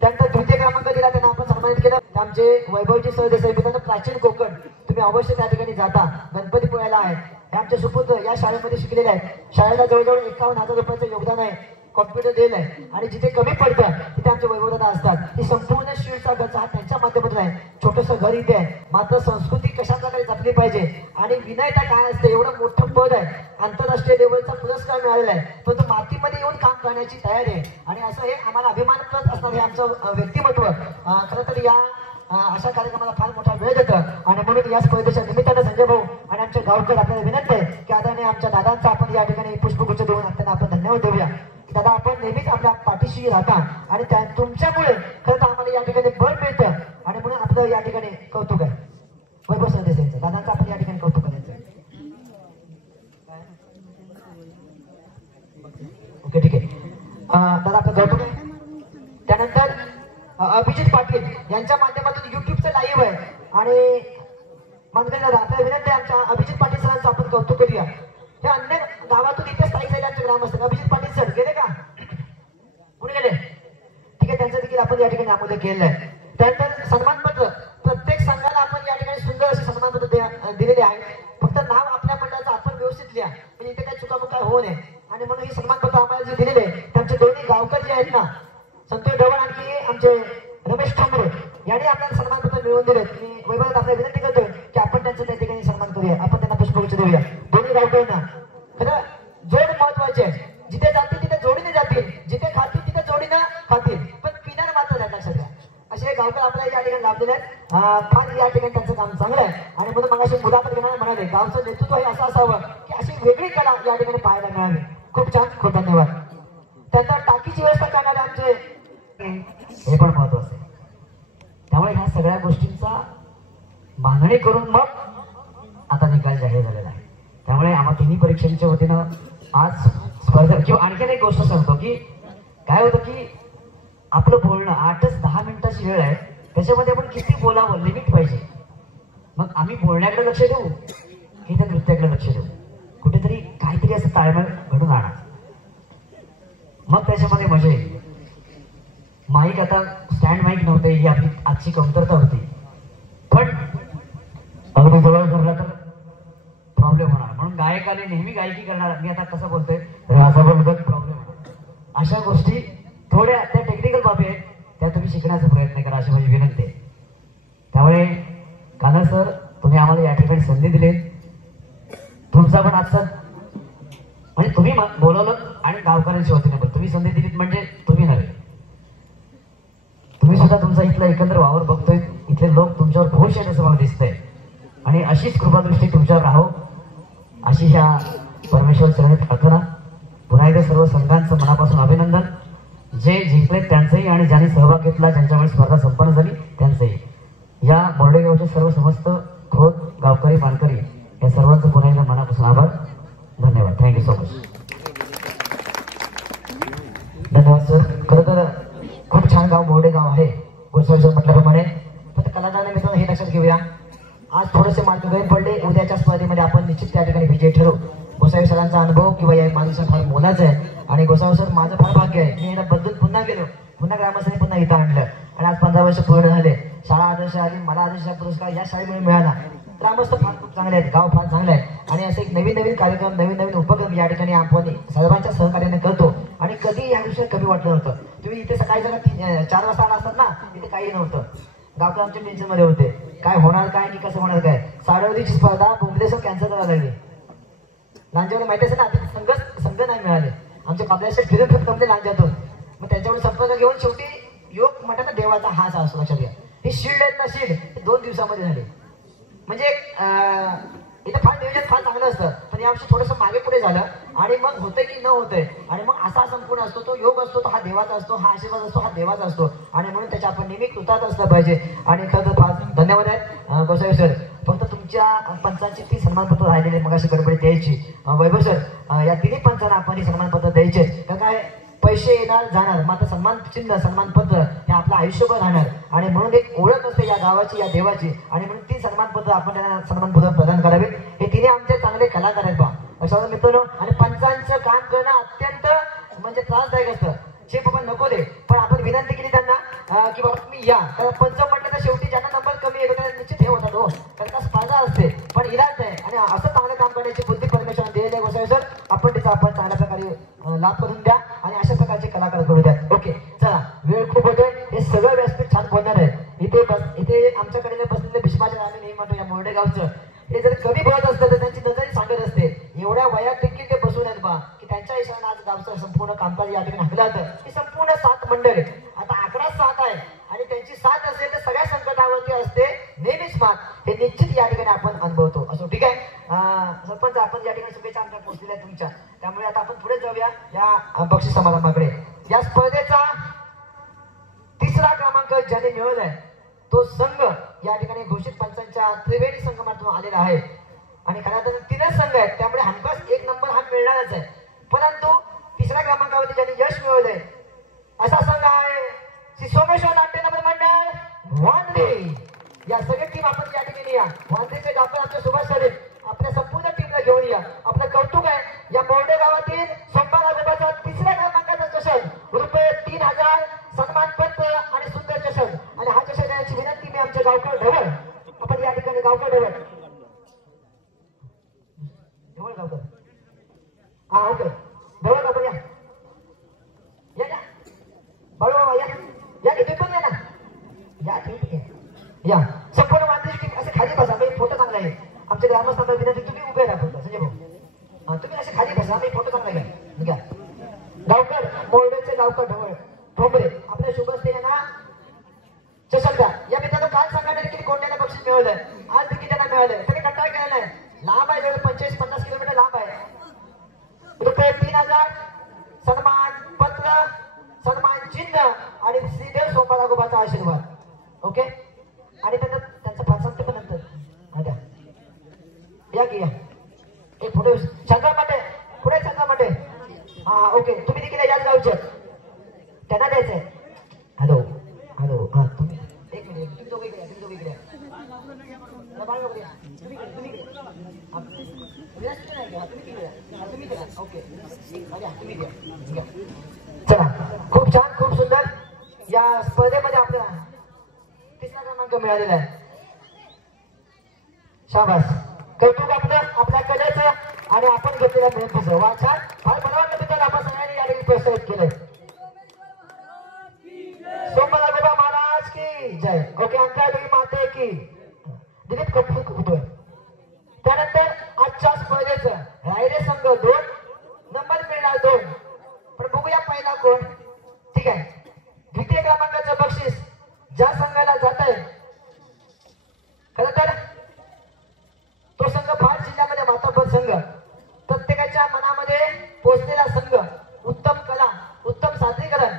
त्यानंतर तृतीय क्रमांक दिला त्यांना आपण सन्मानित केलं. आमचे वैभवजी सरदेसाई मित्रांनो, प्राचीन कोकण तुम्ही अवश्य त्या ठिकाणी जाता. गणपतीपुळ्याला आहे. हे आमचे सुपुत्र या शाळेमध्ये शिकलेले आहेत. शाळेला जवळजवळ 51,000 रुपयाचं योगदान आहे. कॉम्प्युटर दिलं आहे आणि जिथे कमी पडतं तिथे आमचे वैभवदादा असतात. ही संपूर्ण शिवचा खर्च हा त्यांच्या माध्यमातून आहे. छोटंसं घर इथे आहे. मात्र संस्कृती कशा प्रकारे जपली पाहिजे आणि विनयता काय असते, एवढं मोठं पद आहे. आंतरराष्ट्रीय लेवलचा पुरस्कार मिळालेला आहे. परंतु मातीमध्ये येऊन काम करण्याची तयारी आहे आणि असं हे आम्हाला अभिमानप्रद असणार हे आमचं व्यक्तिमत्व. खरं तर या अशा कार्यक्रमाला फार मोठा वेळ देतं आणि म्हणून या स्पर्धेच्या निमित्तानं संजय भाऊ आणि आमचे गावकर आपल्याला विनंती आहे की आदरणीय आमच्या दादांचा आपण या ठिकाणी पुष्पगुच्छ देऊन त्यांना आपण धन्यवाद देऊया. दादा, आपण नेहमीच आपल्या पाठीशी राहता आणि तुमच्यामुळे खरं तर आम्हाला या ठिकाणी बळ मिळतं आणि म्हणून आपलं या ठिकाणी कौतुक आहे. वैभव सरदेसाईंचं दादांचं आपण या ठिकाणी कौतुक करायचं. ओके, ठीक आहे दादा, आपलं कौतुक आहे. त्यानंतर अभिजित पाटील यांच्या माध्यमातून युट्यूबचं लाईव्ह आहे आणि आपल्याला विनंती आहे आमच्या अभिजित पाटील सरांचं आपण कौतुक करूया. हे अन्य गावातून इथे स्थायिक झाले आमचे ग्रामस्थ. अभिजित पाटील सर गेले का? पुढे गेले? ठीक आहे, त्यांचं देखील आपण या ठिकाणी नामोदय केलेलं आहे. त्यानंतर सन्मानपत्र प्रत्येक संघाला आपण या ठिकाणी सुंदर असे सन्मानपत्र दिलेले आहे. फक्त नाव आपल्या मंडळाचं आपण व्यवस्थित लिहा, म्हणजे इथे काही चुकामुका होऊ नये. आणि म्हणून ही सन्मानपत्र आम्हाला जे दिलेले त्यांचे दोन्ही गावकर जे आहेत ना, संतोष ढवण आणखी आमचे रमेश ठाकरे यांनी आपल्याला सन्मानपत्र मिळवून दिलेत. मी वैभवात आपल्याला विनंती करतोय की आपण त्यांचं त्या ठिकाणी सन्मान करूया, आपण त्यांना पुष्पगुच्छ देऊया. दोन्ही गावकऱ्यांना खरं जोड महत्वाची आहे. जिथे जातील तिथे जोडीने जातील, जिथे खातील तिथे जोडीनं खातील, पण पिण्याला मात्र नाही लक्षात घ्या. असे गावकर आपल्याला या ठिकाणी लाभलेले आहेत. फार या ठिकाणी त्यांचं काम चांगलं आहे. आणि म्हणून मग अशी मुलाखत घेणारे म्हणाले गावचं नेतृत्व हे असं असावं की अशी वेगळी कला या ठिकाणी पाहायला मिळावी. खूप छान, खूप धन्यवाद. त्यानंतर टाकीची व्यवस्था करणारे आमचे हे पण महत्वाचं आहे. त्यामुळे ह्या सगळ्या गोष्टींचा बांधणी करून मग आता निकाल जाहीर झालेला आहे. त्यामुळे आम्हा तिन्ही परीक्षांच्या वतीनं आज स्पर्धा किंवा आणखीन एक गोष्ट सांगतो की काय होतं की आपलं बोलणं 8-10 मिनिटाची वेळ आहे, त्याच्यामध्ये आपण किती बोलावं लिमिट पाहिजे. मग आम्ही बोलण्याकडे लक्ष देऊ की त्या नृत्याकडे लक्ष देऊ, कुठेतरी काहीतरी असं ताळमेळ घडून आणा, मग त्याच्यामध्ये मजा येईल. माईक आता स्टँड माईक नव्हते, ही आपली आजची कमतरता होती. पण अगदी जवळ धरला तर प्रॉब्लेम होणार, म्हणून गायकाने नेहमी गायकी करणार. मी आता कसं बोलतोय असा बोलतोय प्रॉब्लेम होणार. अशा गोष्टी थोड्या त्या टेक्निकल बाबी आहेत, त्या तुम्ही शिकण्याचा प्रयत्न करा अशी माझी विनंती आहे. त्यामुळे कानर सर, तुम्ही आम्हाला या ठिकाणी संधी दिली, तुमचा पण आजचा म्हणजे तुम्ही बोलवलं आणि गावकऱ्यांच्या वतीने पण तुम्ही संधी दिलीत, म्हणजे तुम्ही नव्हे, तुम्ही सुद्धा तुमचा इथला एकंदर वावर बघतोय. इथले लोक तुमच्यावर खुश आहेत असं मला दिसतंय. आणि अशीच कृपादृष्टी तुमच्यावर राहो अशी ह्या परमेश्वर चरणी प्रार्थना. पुन्हा एकदा सर्व संघांचं मनापासून अभिनंदन. जे जिंकले त्यांचंही आणि ज्यांनी सहभाग घेतला, ज्यांच्यामुळे स्पर्धा संपन्न झाली त्यांचंही. या बोर्डेगावचे सर्व समस्त खोत गावकरी मानकरी या सर्वांचं पुन्हा एकदा मनापासून आभार. धन्यवाद. Thank you so much. धन्यवाद सर. खरं तर खूप छान गाव बोर्डेगाव आहे गोसावी सर म्हटल्याप्रमाणे. फक्त कलाकारांना मित्रांनो हे लक्षात घेऊया, आज थोडेसे मार्क गैर पडले, उद्याच्या स्पर्धेमध्ये आपण निश्चित त्या ठिकाणी विजय ठरवू. गोसावी सरांचा अनुभव किंवा या माझा फार मोलाचा आहे. आणि गोसावी सर माझं फार भाग्य आहे, मी एकदा बदलून पुन्हा गेलो, पुन्हा ग्रामस्थांनी पुन्हा इथं आणलं आणि आज 15 वर्ष पूर्ण झाले. शाळा आदर्श आली, मला आदर्श पुरस्कार या शाळेमुळे मिळाला. ग्रामस्थ फार खूप चांगले आहेत, गाव फार चांगलं आहे. आणि असे एक नवीन नवीन कार्यक्रम, नवीन नवीन उपक्रम या ठिकाणी आपण सर्वांच्या सहकार्याने करतो. आणि कधी या दिवशी कमी वाटलं नव्हतं. तुम्ही इथे सकाळी जरा 4 वाजता आला असतात ना, इथे काही नव्हतं. गावकर आमच्या टेन्शन मध्ये होते, काय होणार काय की कसं होणार काय. साडवलीची स्पर्धा बोंबलेसर कॅन्सल करायला लागली. लांजावले माहिती असेल ना, संघ नाही मिळाले. आमचे बाबल्याचे फिरत कमले लांजातून. मग त्यांच्यावर संपर्क घेऊन शेवटी योग म्हटलं देवाचा हाच असतो. लक्षात घ्या, ही शील्ड आहेत ना, शील्ड 2 दिवसामध्ये झाले. म्हणजे इथं फार नियोजन फार चांगलं असतं, पण यावर्षी थोडंसं मागे पुढे झालं. आणि मग होतंय की न होतंय. आणि मग असा संपूर्ण असतो, तो योग असतो, तो हा देवाचा असतो, हा आशीर्वाद असतो, हा देवाचा असतो. आणि म्हणून त्याच्या आपण नेहमी कृतात असलं पाहिजे. आणि खरं तर फार धन्यवाद आहेत गोसावी सर. फक्त तुमच्या पंचांची ती सन्मानपत्र राहिलेली मग अशी गडबडी द्यायची. वैभव सर, या तिन्ही पंचांना आपण ही सन्मानपत्र द्यायचे. तर काय पैसे येणार जाणार, मात्र सन्मान चिन्ह सन्मानपत्र हे आपलं आयुष्यभर राहणार. आणि म्हणून एक ओळख असते या गावाची, या देवाची. आणि म्हणून ती सन्मानपत्र आपण त्यांना सन्मानपत्र प्रदान करावे. हे तिने आमचे चांगले कलाकार आहेत बा अशा मित्रांनो. आणि पंचांचं काम करणं अत्यंत म्हणजे त्रासदायक असतं. जे बाबा नको दे, पण आपण विनंती केली त्यांना की बाबा तुम्ही या. तर पंच म्हटलं तर शेवटी ज्यांना नंबर कमी येतो त्याला निश्चित हे होतात हो, कारण का स्पर्धा असते. पण इलाज नाही. आणि असं चांगलं काम करण्याची बुद्धी परमेश्वर दिलेली आहे गोसावी सर. आपण तिचा आपण चांगल्या प्रकारे लाभ करून द्या आणि अशा प्रकारचे कलाकार करू द्या. ओके, चला, वेळ खूप होतोय. हे सगळं व्यासपीठ छान बोलणार आहे. इथे आमच्याकडे बसलेले भीष्माचे आम्ही नेहमी म्हणतो या मोरडेगावचं, हे जर कमी बोलत असतं तर त्यांची नजर सांगत असते. एवढ्या वयात देखील ते बसून आहेत बा की त्यांच्या हिशोबाने आज गावचं संपूर्ण कामकाज या ठिकाणी हाकलं जातं. ही संपूर्ण 7 मंडळ, आता आकडा 7 आहे. आणि त्यांची 7 असेल तर सगळ्या संकटावरती असते नेहमीच मात. हे निश्चित या ठिकाणी आपण अनुभवतो. असो, ठीक आहे. सरपंच, आपण या ठिकाणी शुभेच्छा आमच्या पोहोचलेल्या तुमच्या. त्यामुळे आता आपण पुढे जाऊया या बक्षीस समारंभाकडे. या स्पर्धेचा 3रा क्रमांक ज्याने मिळवलाय तो संघ या ठिकाणी घोषित पंचांच्या त्रिवेणी संगमातून आलेला आहे. आणि खऱ्या तर 3च संघ आहेत, त्यामुळे हमखास 1 नंबर हा मिळणारच आहे. परंतु 3ऱ्या क्रमांकावरती ज्यांनी यश मिळवलंय असा संघ आहे श्री सोमेश्वर नाट्य नगर मंडळ वांद्रे. या सगळी टीम आपण या ठिकाणी या. वांद्रेचे डॉक्टर आमच्या सुभाष साहेब आपल्या संपूर्ण टीमला घेऊन या. आपलं कौतुक आहे या बोर्डे गावातील सोमवार गोपाचा 3ऱ्या क्रमांकाचा चषक ₹3000 सन्मानपत्र आणि सुंदर चषक. आणि हा चषक गावकर ढवळ, आपण या ठिकाणी गावकर ढवळ गावकर, हा ओके ढवळ गावकर या या बाळू या की तुम्ही पण या ना, या ठीक आहे या. संपूर्ण माणसाची टीम असे खाली बसा, मी फोटो चांगला आहे. आमच्या ग्रामस्थांना विनंती, तुम्ही उभे राहा फक्त संजय भाऊ, तुम्ही असे खाली बसा, मी फोटो चांगला घ्या. गावकर मोरडेचे गावकर ढवळ ठोंबरे आपल्या शुभस्ते ना चषकदार. या मित्रांनो काल सांगण्यात किती कोणत्याला बक्षीस मिळवलंय, आज देखील त्यांना मिळालंय. तरी कंटाळ केलेला नाही, लांब आहे जवळ 25-50 किलोमीटर लांब आहे. रुपये 3000 सन्मान पत्र, सन्मान चिन्ह आणि श्रीदेव सोपाला गोबाचा आशीर्वाद. ओके आणि त्यांचा प्रसंग पण नंतर या की या एक फोटो शंकर माटे पुढे शंकर माटे, हा ओके तुम्ही देखील याच गावचे त्यांना द्यायचंय. हॅलो हॅलो हा तुम्ही एक मिनिट, तुम्ही दोघे इकडे, तुम्ही दोघे इकडे चला. खूप छान खूप सुंदर या स्पर्धेमध्ये आपल्याला 3रा क्रमांक मिळालेला आहे. शाबास, कौतुक आपलं आपल्या कलेचं आणि आपण घेतलेल्या मेहनतीचं. वा छान, फार बरं वाटलं मित्रांनो, आपण सगळ्यांनी या ठिकाणी प्रोत्साहित केलंय. सोमला गोबा महाराज की जय. ओके अंकादेवी माते की. दिलीप कपूर होतोय. त्यानंतर आजच्या स्पर्धेचं राहिले संघ 2, नंबर मिळणार 2. पण बघूया पहिला कोण. ठीक आहे, द्वितीय क्रमांकाचं बक्षीस ज्या संघाला जात आहे, खरं तर तो संघ फार जिल्ह्यामध्ये मातापर संघ, प्रत्येकाच्या मनामध्ये पोहोचलेला संघ, उत्तम कला, उत्तम सादरीकरण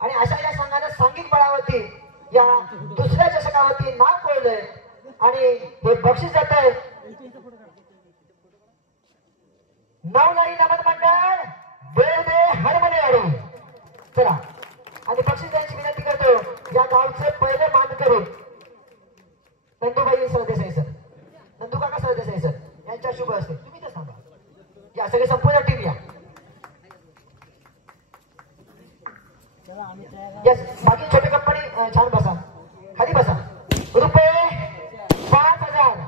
आणि अशा या संघानं सांघिक बळावरती या दुसऱ्या चषकावरती नाव कोरलंय आणि हे बक्षीस जात आहे नवलाई नमन मंडळ देवदे हरमनेवाडी. चला आणि बक्षीस द्यायची विनंती करतो या गावचे पहिले मानकरी नंदूबाई सरदेसाई सर, नंदू काका सरदेसाई सर यांच्या शुभ असते. तुम्ही तर सांगा, या सगळे संपूर्ण टीम या. यस, बाकी छोटी कंपनी छान बसा, खाली बसा. रुपये 5000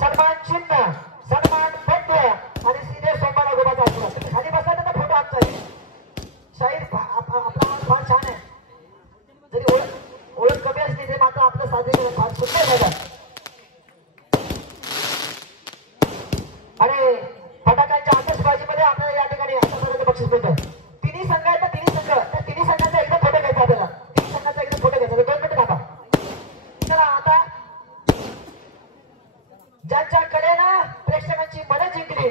सन्मान चिन्ह, सन्मान पत्र आणि श्रीदेव सोमवार गोबाचा आशीर्वाद. तुम्ही खाली बसला तर फोटो आमचा आहे. शाहीर आपला आवाज फार छान आहे, जरी ओळख कमी असली तरी मात्र आपलं सादरीकरण फार सुंदर झालं. आणि फटाक्यांच्या आतषबाजीमध्ये आपल्याला या ठिकाणी अशा प्रकारचं बक्षीस मिळतं. तिन्ही संघ आहेत ना, तिन्ही संघ, त्या तिन्ही संघाचा एकदम फोटो घ्यायचा आपल्याला. तिन्ही संघाचा एकदम फोटो घ्यायचा. 2 मिनिटं थांबा. चला आता ज्यांच्याकडे ना प्रेक्षकांची मनं जिंकली,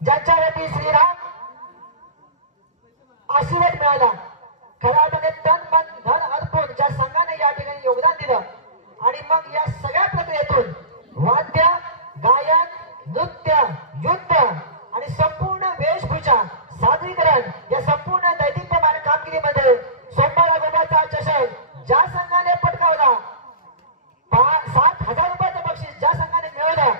ज्यांच्यावरती श्रीराम आशीर्वाद मिळाला, खऱ्या अर्थाने तन मन धन अर्पण ज्या संघाने या ठिकाणी योगदान दिलं आणि मग या सगळ्या प्रक्रियेतून वाद्य, गायन, नृत्य, युद्ध आणि संपूर्ण वेशभूषा सादरीकरण या संपूर्ण दैदिप्यमान कामगिरीमध्ये सोमवार गोबाचा चषक ज्या संघाने पटकावला, 7,000 रुपयाचं बक्षीस ज्या संघाने मिळवलं,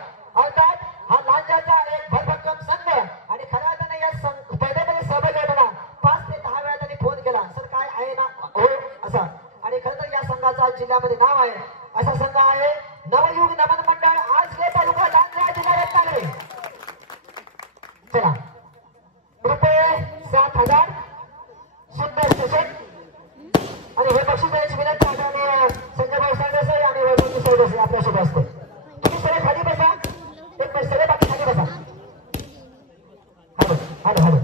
अर्थात हा लांजाचा एक भरभक्कम संघ आणि खऱ्या अर्थाने या स्पर्धेमध्ये सहभागी होताना 5 ते 10 वेळा त्यांनी फोन केला, सर काय आहे ना हो असा. आणि खरं तर या संघाचा जिल्ह्यामध्ये नाव आहे, असा संघ आहे नवयुग नमन मंडळ आजगे तालुका लांजा जिल्हा रत्नागिरी. चला रुपये 7,000 सुंदर चषक आणि हे बक्षीस द्यायची विनंती आणि संजय भाऊ सरदेसाई आणि वैभव सरदेसाई आपल्या सोबत असते. तुम्ही सगळे खाली बसा, एक सगळे बाकी खाली बसा. Hello hello hello.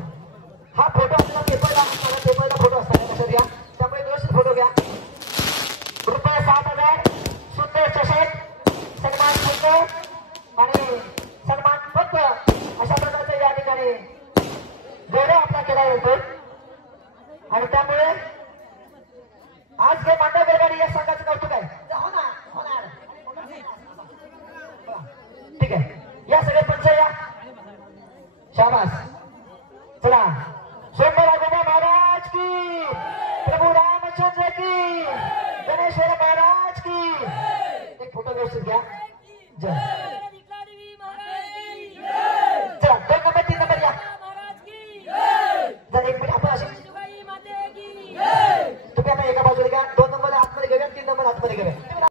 हा फोटो आपल्याला पेपरला फोटो असतात लक्षात घ्या, त्यामुळे व्यवस्थित फोटो घ्या. रुपये 7,000 सुंदर चषक, सन्मान चिन्ह आणि सन्मान पत्र अशा प्रकारचं या ठिकाणी गौरव आपला केला जातो. आणि त्यामुळे आज हे मांडवगडवाडी या संघाचं कौतुक आहे. होणार ठीक आहे, या सगळे पंच या. शाबास. चला सोमवार गोबा महाराज की, प्रभू रामचंद्र की, गणेश्वर महाराज की. एक फोटो व्यवस्थित घ्या. जय